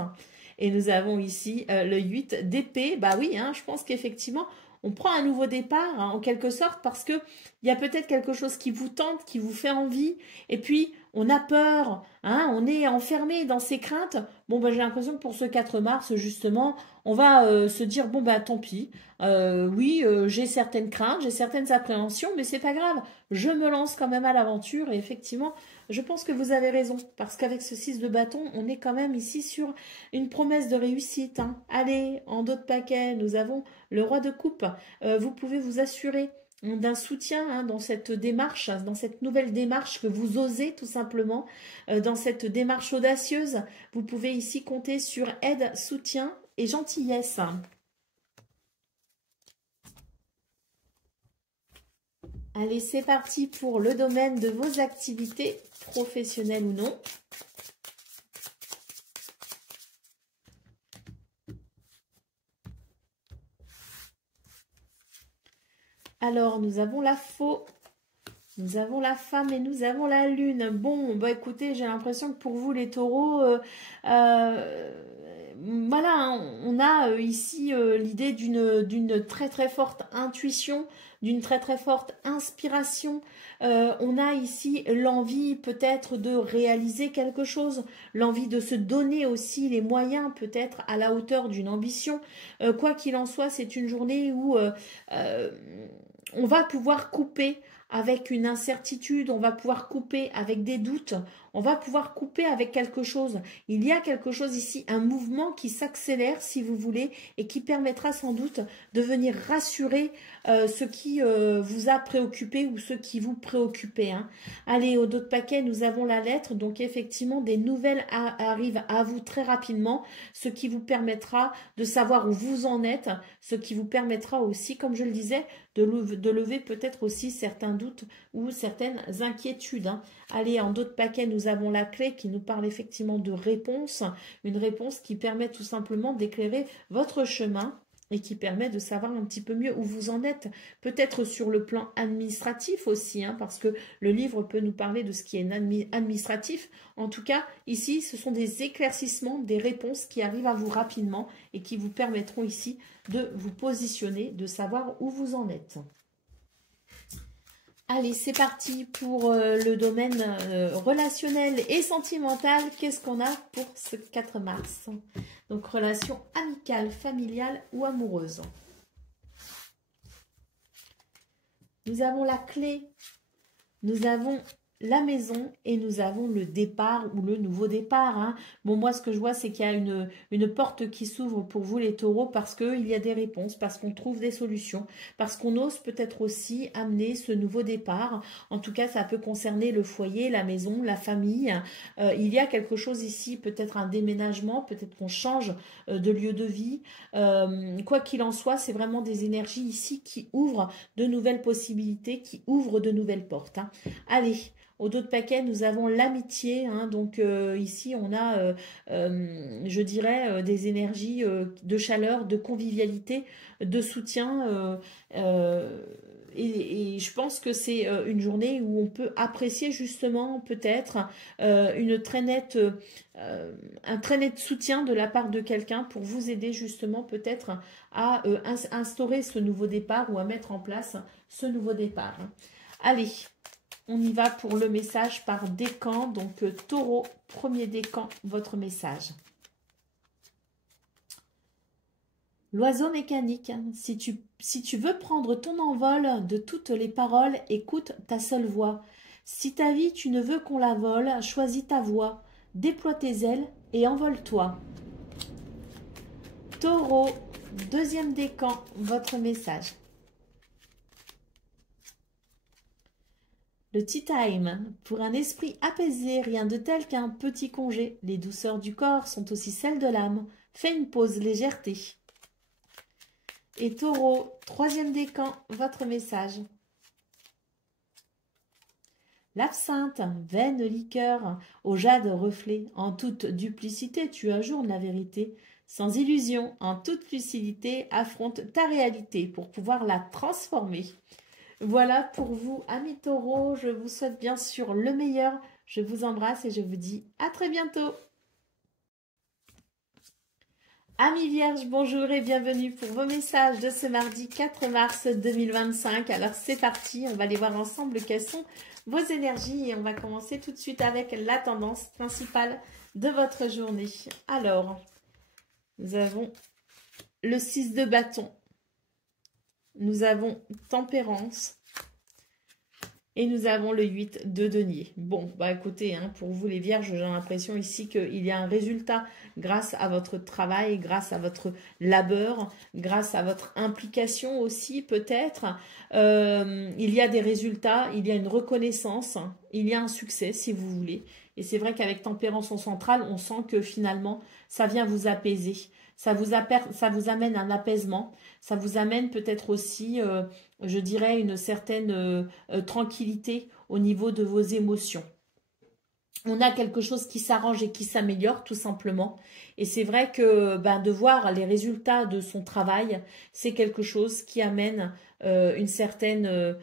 Et nous avons ici le 8 d'épée. Bah oui, hein, je pense qu'effectivement, on prend un nouveau départ, hein, en quelque sorte, parce que il y a peut-être quelque chose qui vous tente, qui vous fait envie, et puis on a peur, hein, on est enfermé dans ses craintes. Bon, bah, j'ai l'impression que pour ce 4 mars, justement, on va se dire, bon, bah tant pis, oui, j'ai certaines craintes, j'ai certaines appréhensions, mais c'est pas grave, je me lance quand même à l'aventure, et effectivement, je pense que vous avez raison, parce qu'avec ce 6 de bâton, on est quand même ici sur une promesse de réussite. Hein. Allez, en d'autres paquets, nous avons le roi de coupe. Vous pouvez vous assurer d'un soutien hein, dans cette démarche, dans cette nouvelle démarche que vous osez tout simplement, dans cette démarche audacieuse. Vous pouvez ici compter sur aide, soutien et gentillesse. Allez, c'est parti pour le domaine de vos activités, professionnelles ou non. Alors, nous avons la faux, nous avons la femme et nous avons la lune. Bon, bah écoutez, j'ai l'impression que pour vous, les taureaux, voilà, hein, on a ici l'idée d'une très très forte intuition, d'une très très forte inspiration. On a ici l'envie peut-être de réaliser quelque chose, l'envie de se donner aussi les moyens peut-être à la hauteur d'une ambition. Quoi qu'il en soit, c'est une journée où on va pouvoir couper avec une incertitude, on va pouvoir couper avec des doutes, on va pouvoir couper avec quelque chose. Il y a quelque chose ici, un mouvement qui s'accélère si vous voulez et qui permettra sans doute de venir rassurer ce qui vous a préoccupé ou ce qui vous préoccupait. Hein. Allez, au dos de paquet, nous avons la lettre, donc effectivement des nouvelles arrivent à vous très rapidement, ce qui vous permettra de savoir où vous en êtes, ce qui vous permettra aussi, comme je le disais, de lever peut-être aussi certains doutes ou certaines inquiétudes. Hein. Allez, en d'autres paquets, nous avons la clé qui nous parle effectivement de réponse, une réponse qui permet tout simplement d'éclairer votre chemin et qui permet de savoir un petit peu mieux où vous en êtes, peut-être sur le plan administratif aussi, hein, parce que le livre peut nous parler de ce qui est administratif. En tout cas, ici, ce sont des éclaircissements, des réponses qui arrivent à vous rapidement et qui vous permettront ici de vous positionner, de savoir où vous en êtes. Allez, c'est parti pour le domaine relationnel et sentimental. Qu'est-ce qu'on a pour ce 4 mars? Donc, relation amicale, familiale ou amoureuse. Nous avons la clé, nous avons la maison et nous avons le départ ou le nouveau départ. Hein. Bon, moi, ce que je vois, c'est qu'il y a une porte qui s'ouvre pour vous, les taureaux, parce qu'il y a des réponses, parce qu'on trouve des solutions, parce qu'on ose peut-être aussi amener ce nouveau départ. En tout cas, ça peut concerner le foyer, la maison, la famille. Il y a quelque chose ici, peut-être un déménagement, peut-être qu'on change de lieu de vie. Quoi qu'il en soit, c'est vraiment des énergies ici qui ouvrent de nouvelles possibilités, qui ouvrent de nouvelles portes. Hein. Allez, Au dos de paquet, nous avons l'amitié. Hein, donc ici, on a, je dirais, des énergies de chaleur, de convivialité, de soutien. Et je pense que c'est une journée où on peut apprécier justement peut-être une très nette, un très net soutien de la part de quelqu'un pour vous aider justement peut-être à instaurer ce nouveau départ ou à mettre en place ce nouveau départ. Allez, on y va pour le message par décan. Donc Taureau, premier décan, votre message. L'oiseau mécanique, si tu veux prendre ton envol de toutes les paroles, écoute ta seule voix. Si ta vie tu ne veux qu'on la vole, choisis ta voix, déploie tes ailes et envole-toi. Taureau, deuxième décan, votre message. Le tea time, pour un esprit apaisé, rien de tel qu'un petit congé. Les douceurs du corps sont aussi celles de l'âme. Fais une pause légèreté. Et Taureau, troisième décan, votre message. L'absinthe, vaine liqueur, au jade reflet, en toute duplicité, tu ajournes la vérité. Sans illusion, en toute lucidité, affronte ta réalité pour pouvoir la transformer. Voilà pour vous, amis taureaux. Je vous souhaite bien sûr le meilleur. Je vous embrasse et je vous dis à très bientôt. Amis vierges, bonjour et bienvenue pour vos messages de ce mardi 4 mars 2025. Alors c'est parti, on va aller voir ensemble quelles sont vos énergies et on va commencer tout de suite avec la tendance principale de votre journée. Alors, nous avons le 6 de bâton, nous avons tempérance et nous avons le 8 de denier. Bon, bah écoutez, hein, pour vous les vierges, j'ai l'impression ici qu'il y a un résultat grâce à votre travail, grâce à votre labeur, grâce à votre implication aussi peut-être. Il y a des résultats, il y a une reconnaissance, il y a un succès si vous voulez. Et c'est vrai qu'avec tempérance en centrale, on sent que finalement, ça vient vous apaiser. Ça vous amène un apaisement, ça vous amène peut-être aussi, je dirais, une certaine tranquillité au niveau de vos émotions. On a quelque chose qui s'arrange et qui s'améliore tout simplement. Et c'est vrai que de voir les résultats de son travail, c'est quelque chose qui amène une certaine,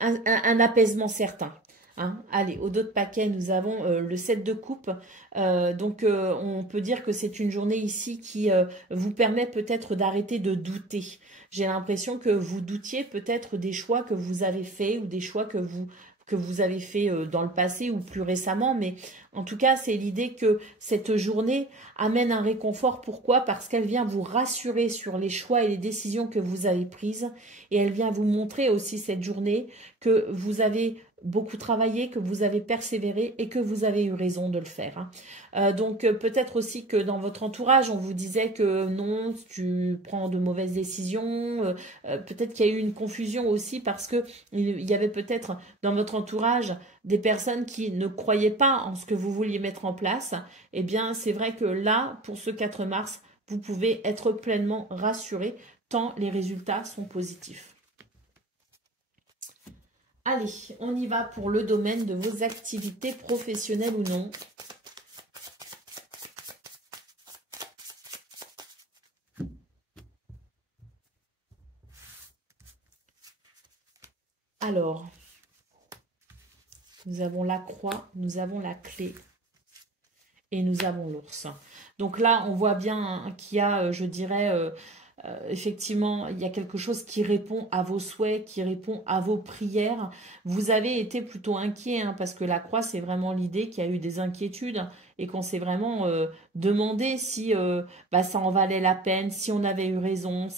un apaisement certain. Hein. Allez, au dos de paquet, nous avons le 7 de coupe. Donc, on peut dire que c'est une journée ici qui vous permet peut-être d'arrêter de douter. J'ai l'impression que vous doutiez peut-être des choix que vous avez faits ou des choix que vous avez fait dans le passé ou plus récemment, mais en tout cas, c'est l'idée que cette journée amène un réconfort. Pourquoi? Parce qu'elle vient vous rassurer sur les choix et les décisions que vous avez prises et elle vient vous montrer aussi cette journée que vous avez beaucoup travaillé, que vous avez persévéré et que vous avez eu raison de le faire. Donc peut-être aussi que dans votre entourage, on vous disait que non, tu prends de mauvaises décisions. Peut-être qu'il y a eu une confusion aussi parce que il y avait peut-être dans votre entourage des personnes qui ne croyaient pas en ce que vous vouliez mettre en place. Eh bien, c'est vrai que là, pour ce 4 mars, vous pouvez être pleinement rassuré tant les résultats sont positifs. Allez, on y va pour le domaine de vos activités professionnelles ou non. Alors, nous avons la croix, nous avons la clé et nous avons l'ours. Donc là, on voit bien qu'il y a, je dirais, effectivement, il y a quelque chose qui répond à vos souhaits, qui répond à vos prières. Vous avez été plutôt inquiet, hein, parce que la croix, c'est vraiment l'idée qu'il y a eu des inquiétudes et qu'on s'est vraiment demandé si ça en valait la peine, si on avait eu raison.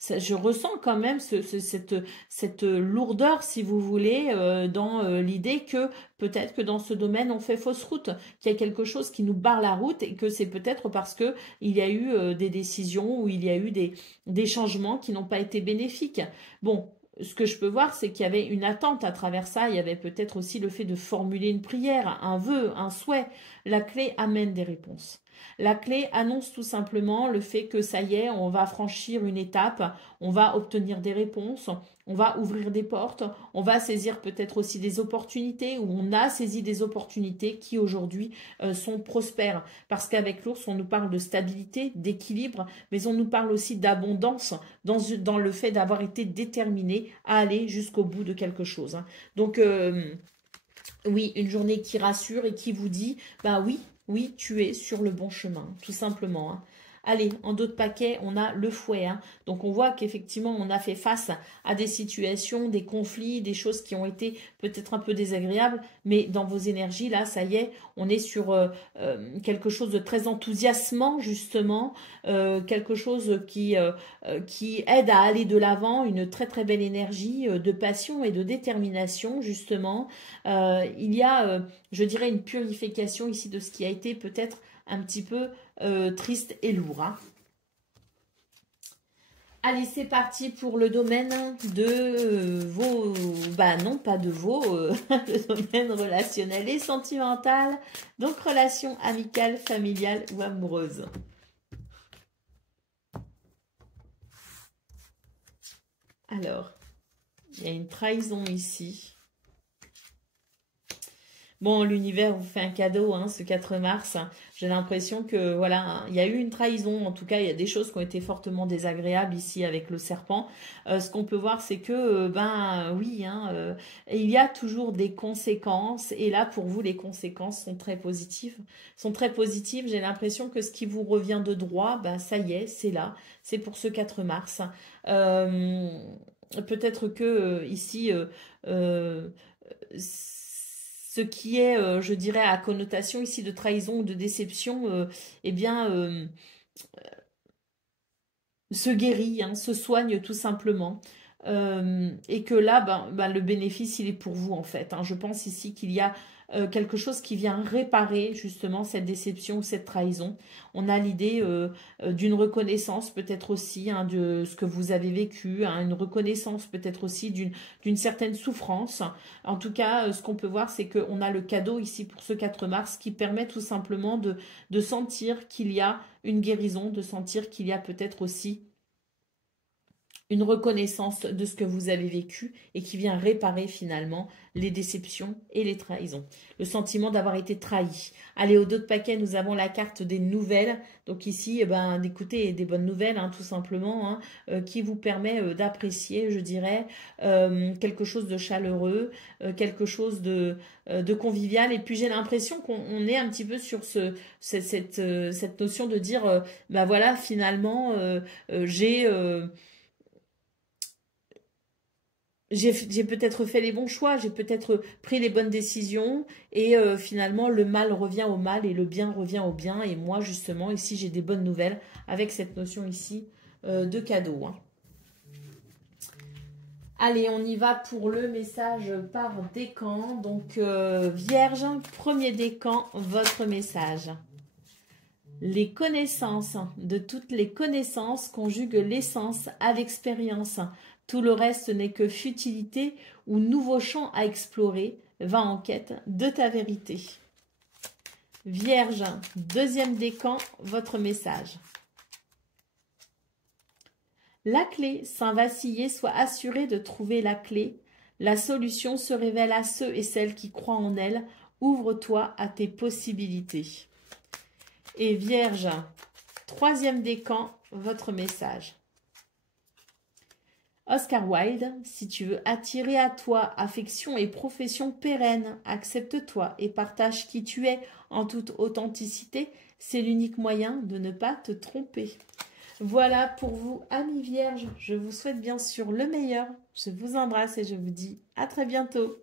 Je ressens quand même cette lourdeur, si vous voulez, dans l'idée que peut-être que dans ce domaine, on fait fausse route, qu'il y a quelque chose qui nous barre la route et que c'est peut-être parce que il y a eu des décisions ou il y a eu des changements qui n'ont pas été bénéfiques. Bon, ce que je peux voir, c'est qu'il y avait une attente à travers ça. Il y avait peut-être aussi le fait de formuler une prière, un vœu, un souhait. La clé amène des réponses. La clé annonce tout simplement le fait que ça y est, on va franchir une étape, on va obtenir des réponses, on va ouvrir des portes, on va saisir peut-être aussi des opportunités ou on a saisi des opportunités qui aujourd'hui sont prospères. Parce qu'avec l'ours, on nous parle de stabilité, d'équilibre, mais on nous parle aussi d'abondance dans le fait d'avoir été déterminé à aller jusqu'au bout de quelque chose. Hein. Donc, oui, une journée qui rassure et qui vous dit, bah oui, oui, tu es sur le bon chemin, tout simplement. Hein. Allez, en d'autres paquets, on a le fouet. Hein. Donc, on voit qu'effectivement, on a fait face à des situations, des conflits, des choses qui ont été peut-être un peu désagréables. Mais dans vos énergies, là, ça y est, on est sur quelque chose de très enthousiasmant, justement. Quelque chose qui aide à aller de l'avant. Une très, très belle énergie de passion et de détermination, justement. Il y a, je dirais, une purification ici de ce qui a été peut-être un petit peu triste et lourd. Hein. Allez, c'est parti pour le domaine de vos... Bah non, pas de vos... le domaine relationnel et sentimental. Donc, relation amicale, familiale ou amoureuse. Alors, il y a une trahison ici. Bon, l'univers vous fait un cadeau, hein, ce 4 mars. J'ai l'impression que, voilà, hein, il y a eu une trahison. En tout cas, il y a des choses qui ont été fortement désagréables ici avec le serpent. Ce qu'on peut voir, c'est que, oui, hein, il y a toujours des conséquences. Et là, pour vous, les conséquences sont très positives. Sont très positives. J'ai l'impression que ce qui vous revient de droit, ben, ça y est, c'est là. C'est pour ce 4 mars. Peut-être que, ici... ce qui est, je dirais, à connotation ici de trahison ou de déception, eh bien, se guérit, hein, se soigne tout simplement. Et que là, le bénéfice, il est pour vous en fait. Hein. Je pense ici qu'il y a quelque chose qui vient réparer justement cette déception ou cette trahison. On a l'idée d'une reconnaissance peut-être aussi hein, de ce que vous avez vécu, hein, une reconnaissance peut-être aussi d'une certaine souffrance. En tout cas, ce qu'on peut voir, c'est qu'on a le cadeau ici pour ce 4 mars qui permet tout simplement de sentir qu'il y a une guérison, de sentir qu'il y a peut-être aussi une reconnaissance de ce que vous avez vécu et qui vient réparer finalement les déceptions et les trahisons. Le sentiment d'avoir été trahi. Allez, au dos de paquet, nous avons la carte des nouvelles. Donc ici, d'écouter des bonnes nouvelles, hein, tout simplement, hein, qui vous permet d'apprécier, je dirais, quelque chose de chaleureux, quelque chose de convivial. Et puis j'ai l'impression qu'on est un petit peu sur cette notion de dire, voilà, finalement, j'ai peut-être fait les bons choix, j'ai peut-être pris les bonnes décisions et finalement le mal revient au mal et le bien revient au bien. Et moi justement ici j'ai des bonnes nouvelles avec cette notion ici de cadeau. Hein. Allez, on y va pour le message par décan. Donc Vierge, premier décan, votre message. Les connaissances, de toutes les connaissances conjuguent l'essence à l'expérience. Tout le reste n'est que futilité ou nouveau champ à explorer. Va en quête de ta vérité. Vierge, deuxième décan, votre message. La clé, sans vaciller, sois assuré de trouver la clé. La solution se révèle à ceux et celles qui croient en elle. Ouvre-toi à tes possibilités. Et Vierge, troisième décan, votre message. Oscar Wilde, si tu veux attirer à toi affection et profession pérenne, accepte-toi et partage qui tu es en toute authenticité. C'est l'unique moyen de ne pas te tromper. Voilà pour vous, amis vierges. Je vous souhaite bien sûr le meilleur. Je vous embrasse et je vous dis à très bientôt.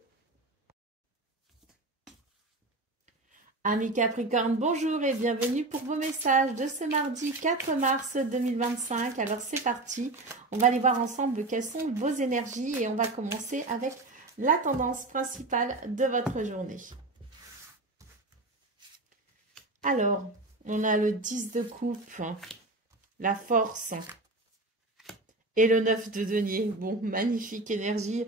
Amis Capricorne, bonjour et bienvenue pour vos messages de ce mardi 4 mars 2025. Alors c'est parti, on va aller voir ensemble quelles sont vos énergies et on va commencer avec la tendance principale de votre journée. Alors, on a le 10 de coupe, la force Et le 9 de denier. Bon, magnifique énergie.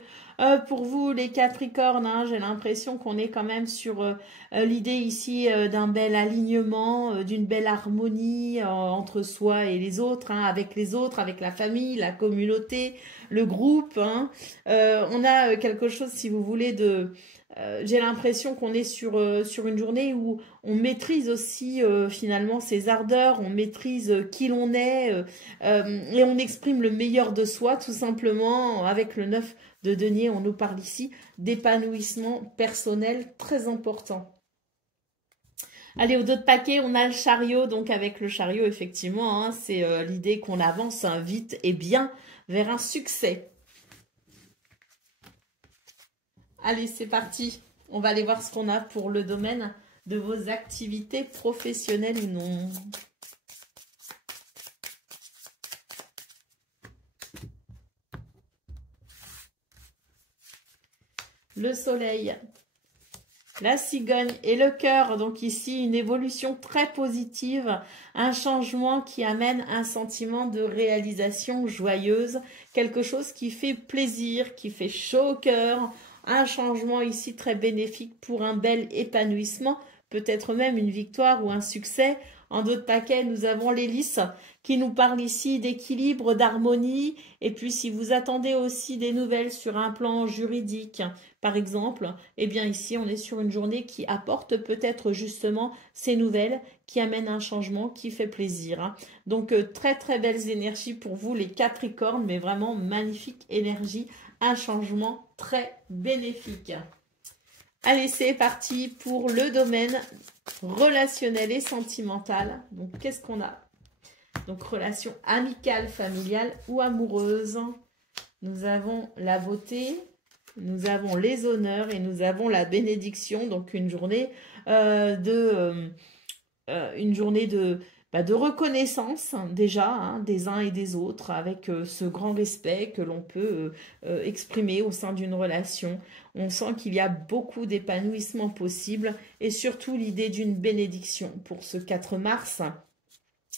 Pour vous, les Capricornes, hein, j'ai l'impression qu'on est quand même sur l'idée ici d'un bel alignement, d'une belle harmonie entre soi et les autres, hein, avec la famille, la communauté, le groupe. Hein. On a quelque chose, si vous voulez, de... j'ai l'impression qu'on est sur une journée où on maîtrise aussi finalement ses ardeurs, on maîtrise qui l'on est et on exprime le meilleur de soi tout simplement avec le 9 de denier. On nous parle ici d'épanouissement personnel très important. Allez, au dos de paquet, on a le chariot. Donc avec le chariot, effectivement, hein, c'est l'idée qu'on avance hein, vite et bien vers un succès. Allez, c'est parti. On va aller voir ce qu'on a pour le domaine de vos activités professionnelles ou non. Le soleil, la cigogne et le cœur. Donc ici, une évolution très positive, un changement qui amène un sentiment de réalisation joyeuse, quelque chose qui fait plaisir, qui fait chaud au cœur, un changement ici très bénéfique pour un bel épanouissement, peut-être même une victoire ou un succès. En d'autres paquets, nous avons l'hélice qui nous parle ici d'équilibre, d'harmonie. Et puis, si vous attendez aussi des nouvelles sur un plan juridique, par exemple, eh bien ici, on est sur une journée qui apporte peut-être justement ces nouvelles, qui amènent un changement, qui fait plaisir. Hein. Donc, très, très belles énergies pour vous, les Capricornes, mais vraiment magnifique énergie, un changement très bénéfique. Allez, c'est parti pour le domaine relationnel et sentimental. Donc, qu'est-ce qu'on a? Donc, relation amicale, familiale ou amoureuse. Nous avons la beauté, nous avons les honneurs et nous avons la bénédiction. Donc, une journée de reconnaissance déjà hein, des uns et des autres avec ce grand respect que l'on peut exprimer au sein d'une relation. On sent qu'il y a beaucoup d'épanouissement possible et surtout l'idée d'une bénédiction pour ce 4 mars.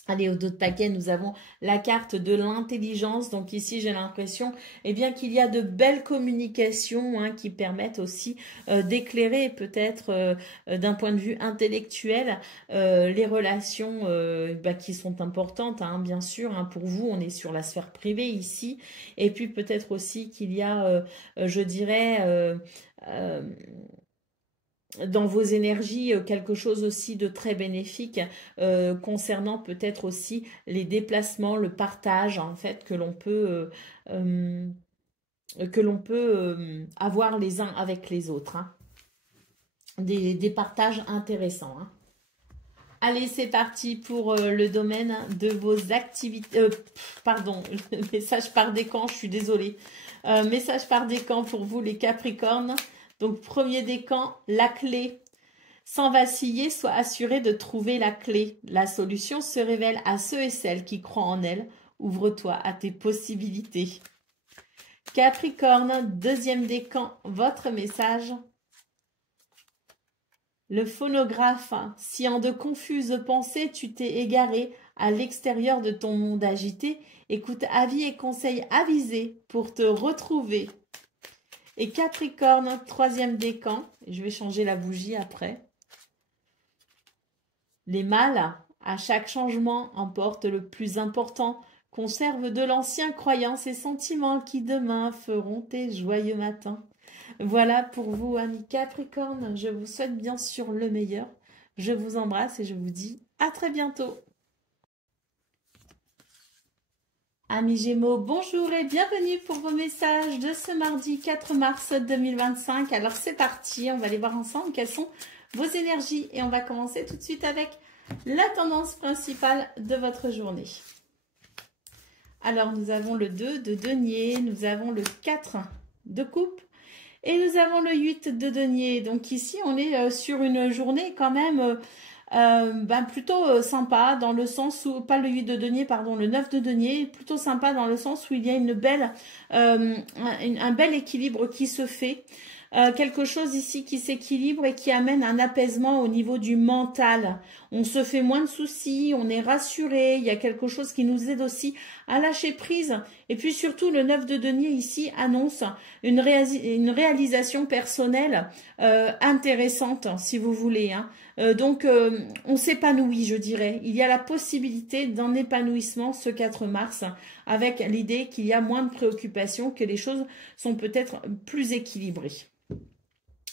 Allez, au dos de paquet, nous avons la carte de l'intelligence. Donc ici, j'ai l'impression qu'il y a de belles communications hein, qui permettent aussi d'éclairer peut-être d'un point de vue intellectuel les relations qui sont importantes, hein, bien sûr. Hein, pour vous, on est sur la sphère privée ici. Et puis peut-être aussi qu'il y a, je dirais... dans vos énergies, quelque chose aussi de très bénéfique concernant peut-être aussi les déplacements, le partage en fait que l'on peut avoir les uns avec les autres. Hein. Des partages intéressants. Hein. Allez, c'est parti pour le domaine de vos activités. Pardon, le message par décan, je suis désolée. Message par décan pour vous les Capricornes. Donc, premier décan, la clé. Sans vaciller, sois assuré de trouver la clé. La solution se révèle à ceux et celles qui croient en elle. Ouvre-toi à tes possibilités. Capricorne, deuxième décan, votre message. Le phonographe, si en de confuses pensées tu t'es égaré à l'extérieur de ton monde agité, écoute avis et conseils avisés pour te retrouver. Et Capricorne, troisième décan, je vais changer la bougie après. Les mâles, à chaque changement, emportent le plus important. Conserve de l'ancien croyance et sentiments qui demain feront tes joyeux matins. Voilà pour vous, amis Capricorne. Je vous souhaite bien sûr le meilleur. Je vous embrasse et je vous dis à très bientôt. Amis Gémeaux, bonjour et bienvenue pour vos messages de ce mardi 4 mars 2025. Alors c'est parti, on va aller voir ensemble quelles sont vos énergies. Et on va commencer tout de suite avec la tendance principale de votre journée. Alors nous avons le 2 de denier, nous avons le 4 de coupe et nous avons le 8 de denier. Donc ici on est sur une journée quand même... plutôt sympa dans le sens où, pas le 8 de denier, pardon, le 9 de denier, plutôt sympa dans le sens où il y a une belle, un bel équilibre qui se fait. Quelque chose ici qui s'équilibre et qui amène un apaisement au niveau du mental. On se fait moins de soucis, on est rassuré, il y a quelque chose qui nous aide aussi un lâcher-prise. Et puis surtout, le 9 de denier ici annonce une réalisation personnelle intéressante, si vous voulez. Hein. Donc, on s'épanouit, je dirais. Il y a la possibilité d'un épanouissement ce 4 mars, avec l'idée qu'il y a moins de préoccupations, que les choses sont peut-être plus équilibrées.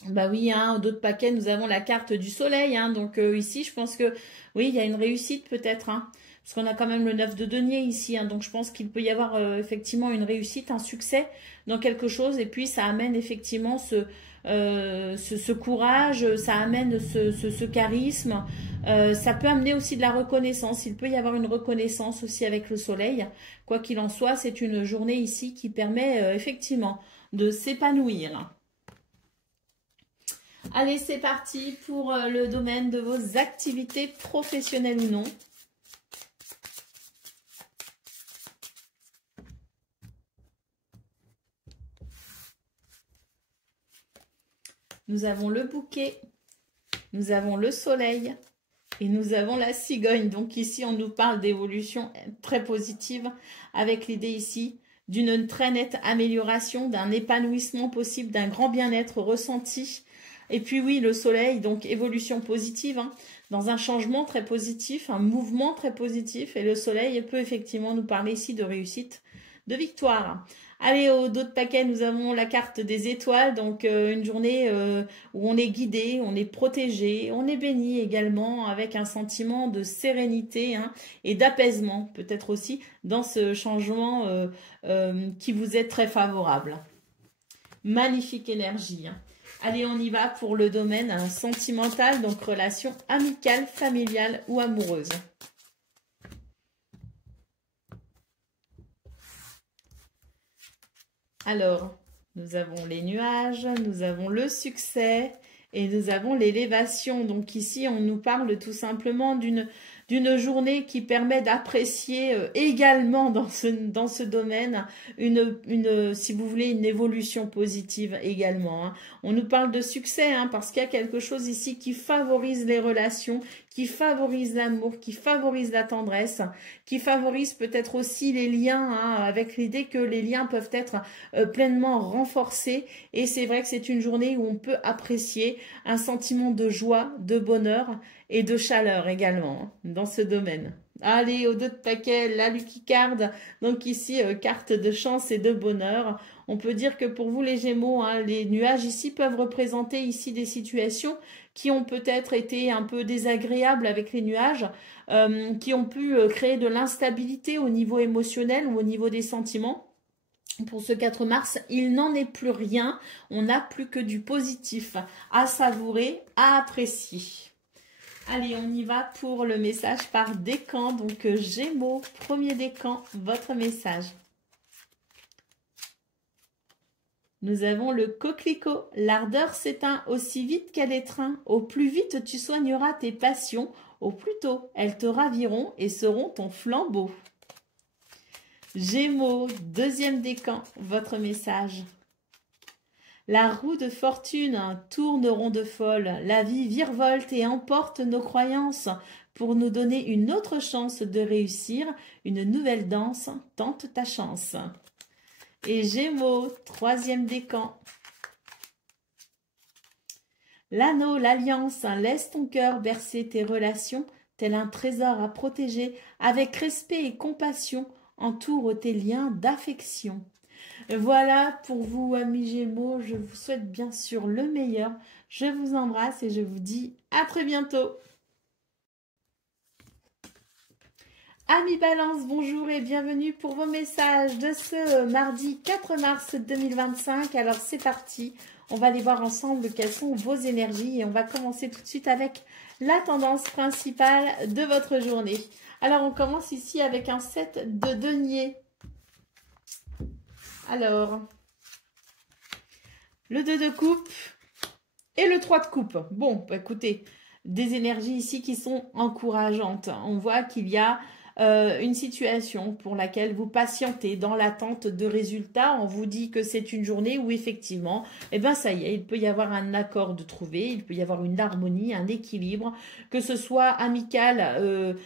Bah oui, hein, d'autres paquets, nous avons la carte du soleil. Hein, donc ici, je pense que oui, il y a une réussite peut-être. Hein, parce qu'on a quand même le 9 de denier ici. Hein, donc je pense qu'il peut y avoir effectivement une réussite, un succès dans quelque chose. Et puis ça amène effectivement ce courage, ça amène ce charisme. Ça peut amener aussi de la reconnaissance. Il peut y avoir une reconnaissance aussi avec le soleil. Quoi qu'il en soit, c'est une journée ici qui permet effectivement de s'épanouir. Allez, c'est parti pour le domaine de vos activités professionnelles ou non. Nous avons le bouquet, nous avons le soleil et nous avons la cigogne. Donc ici, on nous parle d'évolution très positive avec l'idée ici d'une très nette amélioration, d'un épanouissement possible, d'un grand bien-être ressenti. Et puis oui, le soleil, donc évolution positive, hein, dans un changement très positif, un mouvement très positif. Et le soleil peut effectivement nous parler ici de réussite, de victoire. Allez, au d'autres paquets, nous avons la carte des étoiles, donc une journée où on est guidé, on est protégé, on est béni également avec un sentiment de sérénité hein, et d'apaisement, peut-être aussi dans ce changement qui vous est très favorable. Magnifique énergie. Hein. Allez, on y va pour le domaine sentimental, donc relation amicale, familiale ou amoureuse. Alors, nous avons les nuages, nous avons le succès et nous avons l'élévation. Donc ici, on nous parle tout simplement d'une journée qui permet d'apprécier également dans ce domaine si vous voulez, une évolution positive également. Hein. On nous parle de succès hein, parce qu'il y a quelque chose ici qui favorise les relations, qui favorise l'amour, qui favorise la tendresse, qui favorise peut-être aussi les liens, hein, avec l'idée que les liens peuvent être pleinement renforcés. Et c'est vrai que c'est une journée où on peut apprécier un sentiment de joie, de bonheur et de chaleur également hein, dans ce domaine. Allez, au d'autres paquets, la Lucky Card, donc ici, carte de chance et de bonheur. On peut dire que pour vous les Gémeaux, hein, les nuages ici peuvent représenter ici des situations qui ont peut-être été un peu désagréables avec les nuages, qui ont pu créer de l'instabilité au niveau émotionnel ou au niveau des sentiments. Pour ce 4 mars, il n'en est plus rien, on n'a plus que du positif à savourer, à apprécier. Allez, on y va pour le message par décan. Donc, Gémeaux, premier décan, votre message. Nous avons le coquelicot. L'ardeur s'éteint aussi vite qu'elle étreint. Au plus vite tu soigneras tes passions, au plus tôt elles te raviront et seront ton flambeau. Gémeaux, deuxième décan, votre message. La roue de fortune tourne ronde folle, la vie virevolte et emporte nos croyances pour nous donner une autre chance de réussir, une nouvelle danse, tente ta chance. Et Gémeaux, troisième décan. L'anneau, l'alliance, laisse ton cœur bercer tes relations, tel un trésor à protéger, avec respect et compassion, entoure tes liens d'affection. Voilà pour vous, amis Gémeaux, je vous souhaite bien sûr le meilleur. Je vous embrasse et je vous dis à très bientôt. Amis Balance, bonjour et bienvenue pour vos messages de ce mardi 4 mars 2025. Alors c'est parti, on va aller voir ensemble quelles sont vos énergies et on va commencer tout de suite avec la tendance principale de votre journée. Alors on commence ici avec un set de deniers. Alors, le 2 de coupe et le 3 de coupe. Bon, bah écoutez, des énergies ici qui sont encourageantes. On voit qu'il y a une situation pour laquelle vous patientez dans l'attente de résultats. On vous dit que c'est une journée où effectivement, eh ben ça y est, il peut y avoir un accord de trouver, il peut y avoir une harmonie, un équilibre, que ce soit amical,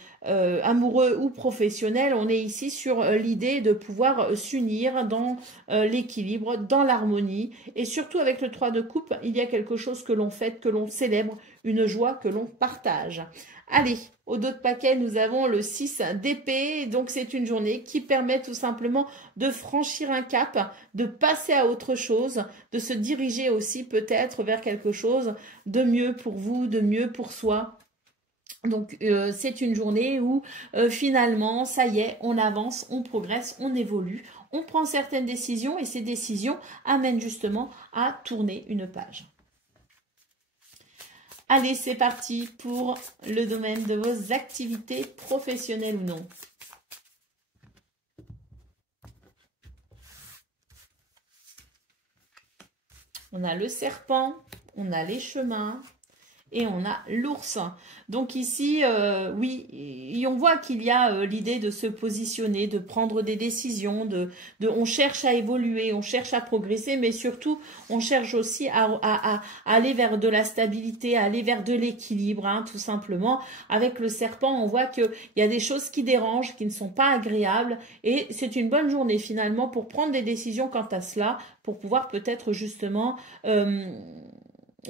amoureux ou professionnel. On est ici sur l'idée de pouvoir s'unir dans l'équilibre, dans l'harmonie, et surtout avec le 3 de coupe, il y a quelque chose que l'on fête, que l'on célèbre, une joie que l'on partage. Allez, au dos de paquet, nous avons le 6 d'épée. Donc, c'est une journée qui permet tout simplement de franchir un cap, de passer à autre chose, de se diriger aussi peut-être vers quelque chose de mieux pour vous, de mieux pour soi. Donc, c'est une journée où finalement, ça y est, on avance, on progresse, on évolue, on prend certaines décisions et ces décisions amènent justement à tourner une page. Allez, c'est parti pour le domaine de vos activités professionnelles ou non. On a le serpent, on a les chemins et on a l'ours. Donc ici, oui, on voit qu'il y a l'idée de se positionner, de prendre des décisions, on cherche à évoluer, on cherche à progresser, mais surtout, on cherche aussi à aller vers de la stabilité, à aller vers de l'équilibre, hein, tout simplement. Avec le serpent, on voit qu'il y a des choses qui dérangent, qui ne sont pas agréables, et c'est une bonne journée finalement pour prendre des décisions quant à cela, pour pouvoir peut-être justement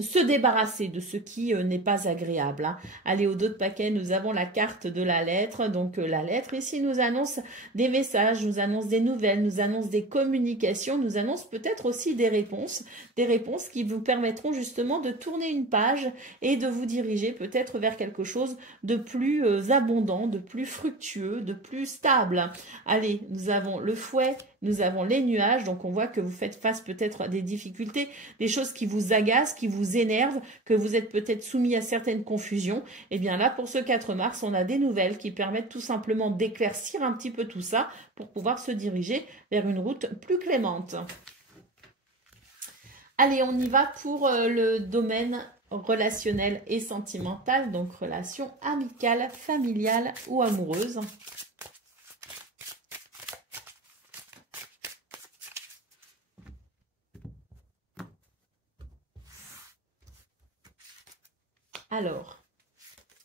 se débarrasser de ce qui n'est pas agréable. Hein. Allez, au dos de paquet, nous avons la carte de la lettre. Donc, la lettre ici nous annonce des messages, nous annonce des nouvelles, nous annonce des communications, nous annonce peut-être aussi des réponses qui vous permettront justement de tourner une page et de vous diriger peut-être vers quelque chose de plus abondant, de plus fructueux, de plus stable. Allez, nous avons le fouet, nous avons les nuages, donc on voit que vous faites face peut-être à des difficultés, des choses qui vous agacent, qui vous énervent, que vous êtes peut-être soumis à certaines confusions. Et bien là, pour ce 4 mars, on a des nouvelles qui permettent tout simplement d'éclaircir un petit peu tout ça pour pouvoir se diriger vers une route plus clémente. Allez, on y va pour le domaine relationnel et sentimental, donc relation amicale, familiale ou amoureuse. Alors,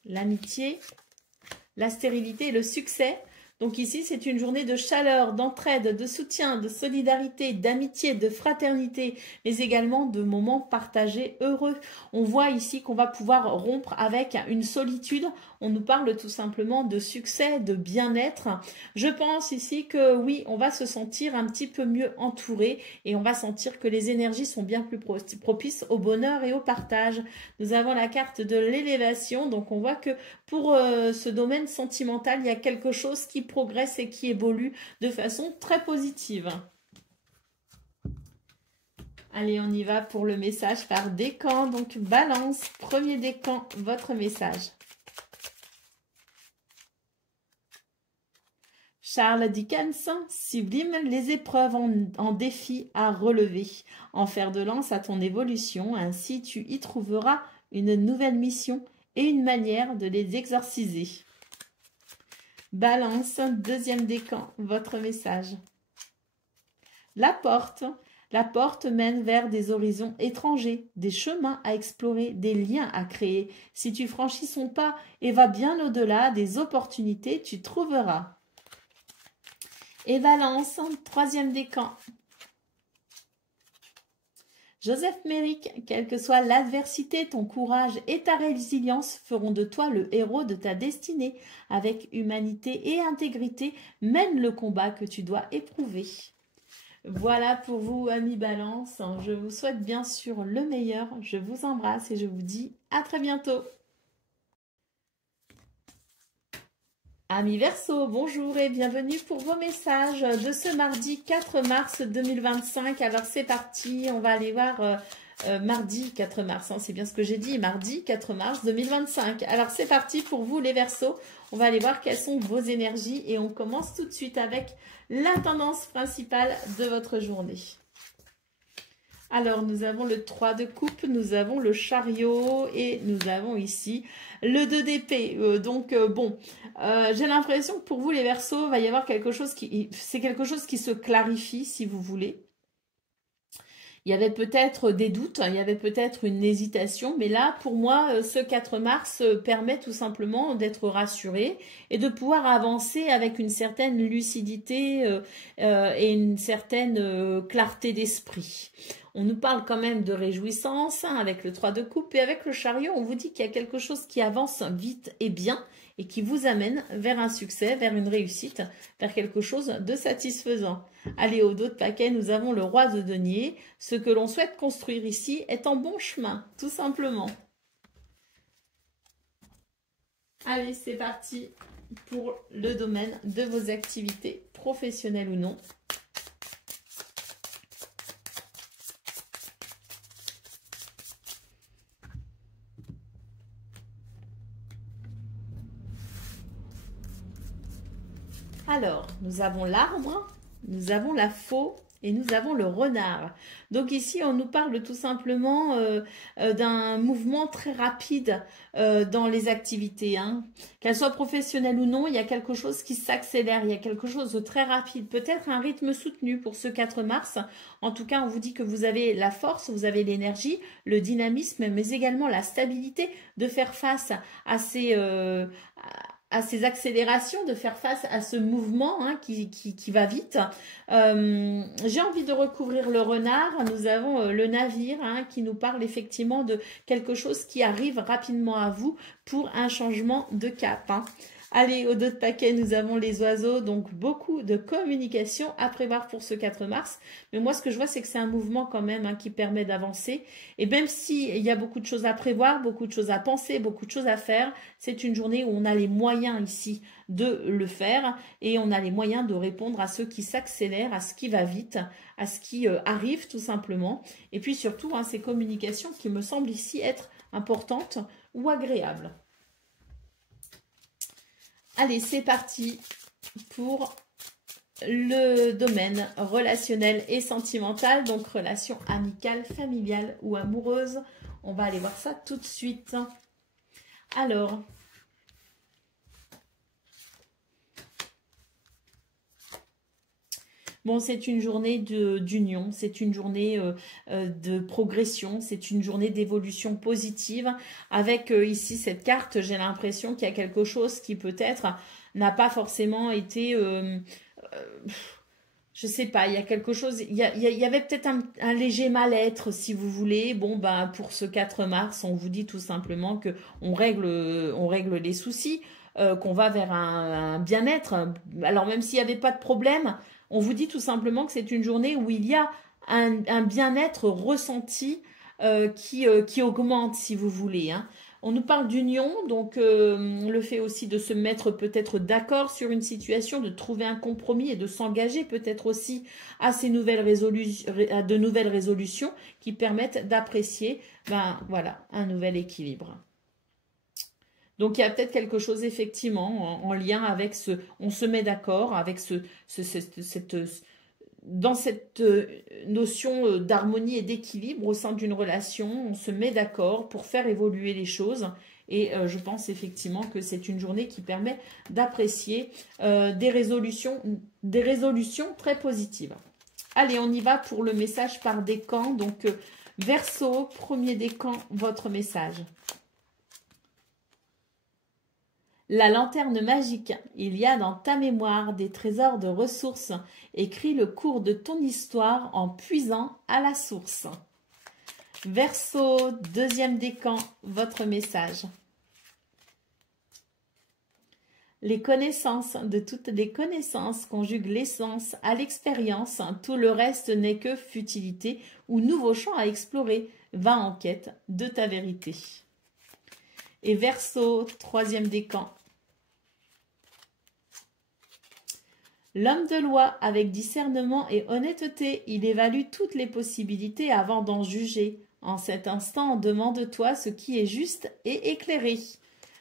l'amitié, la stérilité et le succès. Donc ici, c'est une journée de chaleur, d'entraide, de soutien, de solidarité, d'amitié, de fraternité, mais également de moments partagés heureux. On voit ici qu'on va pouvoir rompre avec une solitude. On nous parle tout simplement de succès, de bien-être. Je pense ici que oui, on va se sentir un petit peu mieux entouré et on va sentir que les énergies sont bien plus propices au bonheur et au partage. Nous avons la carte de l'élévation, donc on voit que pour ce domaine sentimental, il y a quelque chose qui progresse et qui évolue de façon très positive. Allez, on y va pour le message par décan. Donc, balance, premier décan, votre message. Charles Dickens, sublime les épreuves en défi à relever, en fer de lance à ton évolution, ainsi tu y trouveras une nouvelle mission et une manière de les exorciser. Balance, deuxième décan, votre message. La porte mène vers des horizons étrangers, des chemins à explorer, des liens à créer. Si tu franchis son pas et vas bien au-delà des opportunités, tu trouveras. Et Valence, troisième décan. Joseph Méric, quelle que soit l'adversité, ton courage et ta résilience feront de toi le héros de ta destinée. Avec humanité et intégrité, mène le combat que tu dois éprouver. Voilà pour vous, amis Balance. Je vous souhaite bien sûr le meilleur. Je vous embrasse et je vous dis à très bientôt. Amis Verseau, bonjour et bienvenue pour vos messages de ce mardi 4 mars 2025. Alors c'est parti, on va aller voir mardi 4 mars, hein, c'est bien ce que j'ai dit, mardi 4 mars 2025. Alors c'est parti pour vous les Verseaux, on va aller voir quelles sont vos énergies et on commence tout de suite avec la tendance principale de votre journée. Alors, nous avons le 3 de coupe, nous avons le chariot et nous avons ici le 2 d'épée. Bon, j'ai l'impression que pour vous, les Verseaux, il va y avoir quelque chose c'est quelque chose qui se clarifie, si vous voulez. Il y avait peut-être des doutes, il y avait peut-être une hésitation, mais là, pour moi, ce 4 mars permet tout simplement d'être rassuré et de pouvoir avancer avec une certaine lucidité et une certaine clarté d'esprit. On nous parle quand même de réjouissance hein, avec le 3 de coupe et avec le chariot, on vous dit qu'il y a quelque chose qui avance vite et bien et qui vous amène vers un succès, vers une réussite, vers quelque chose de satisfaisant. Allez, au dos de paquet, nous avons le roi de denier. Ce que l'on souhaite construire ici est en bon chemin, tout simplement. Allez, c'est parti pour le domaine de vos activités professionnelles ou non. Alors, nous avons l'arbre, nous avons la faux et nous avons le renard. Donc ici, on nous parle tout simplement d'un mouvement très rapide dans les activités. Hein. Qu'elles soient professionnelles ou non, il y a quelque chose qui s'accélère, il y a quelque chose de très rapide. Peut-être un rythme soutenu pour ce 4 mars. En tout cas, on vous dit que vous avez la force, vous avez l'énergie, le dynamisme, mais également la stabilité de faire face à ces accélérations, de faire face à ce mouvement hein, qui va vite. J'ai envie de recouvrir le renard. Nous avons le navire hein, qui nous parle effectivement de quelque chose qui arrive rapidement à vous pour un changement de cap. Hein. Allez, au dos de paquet, nous avons les oiseaux, donc beaucoup de communication à prévoir pour ce 4 mars. Mais moi, ce que je vois, c'est que c'est un mouvement quand même hein, qui permet d'avancer. Et même s'il y a beaucoup de choses à prévoir, beaucoup de choses à penser, beaucoup de choses à faire, c'est une journée où on a les moyens ici de le faire et on a les moyens de répondre à ce qui s'accélère, à ce qui va vite, à ce qui arrive tout simplement. Et puis surtout, hein, ces communications qui me semblent ici être importantes ou agréables. Allez, c'est parti pour le domaine relationnel et sentimental, donc relation amicale, familiale ou amoureuse. On va aller voir ça tout de suite. Alors, bon, c'est une journée d'union, c'est une journée de progression, c'est une journée d'évolution positive. Avec ici cette carte, j'ai l'impression qu'il y a quelque chose qui peut-être n'a pas forcément été... je sais pas, il y a quelque chose... Il y avait peut-être un léger mal-être, si vous voulez. Bon, ben, pour ce 4 mars, on vous dit tout simplement qu'on règle les soucis, qu'on va vers un bien-être. Alors, même s'il n'y avait pas de problème... On vous dit tout simplement que c'est une journée où il y a un bien-être ressenti qui augmente, si vous voulez. Hein. On nous parle d'union, donc le fait aussi de se mettre peut-être d'accord sur une situation, de trouver un compromis et de s'engager peut-être aussi à de nouvelles résolutions qui permettent d'apprécier voilà, un nouvel équilibre. Donc, il y a peut-être quelque chose, effectivement, en lien avec on se met d'accord avec dans cette notion d'harmonie et d'équilibre au sein d'une relation, on se met d'accord pour faire évoluer les choses. Et je pense effectivement que c'est une journée qui permet d'apprécier des résolutions très positives. Allez, on y va pour le message par décan. Donc, Verseau, premier décan, votre message. La lanterne magique, il y a dans ta mémoire des trésors de ressources. Écris le cours de ton histoire en puisant à la source. Verseau, deuxième décan, votre message. Les connaissances, de toutes les connaissances, conjuguent l'essence à l'expérience. Tout le reste n'est que futilité ou nouveau champ à explorer. Va en quête de ta vérité. Et Verseau, troisième décan. L'homme de loi, avec discernement et honnêteté, il évalue toutes les possibilités avant d'en juger. En cet instant, demande-toi ce qui est juste et éclairé.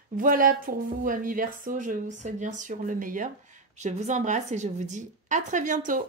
Voilà pour vous, amis Verseau, je vous souhaite bien sûr le meilleur. Je vous embrasse et je vous dis à très bientôt.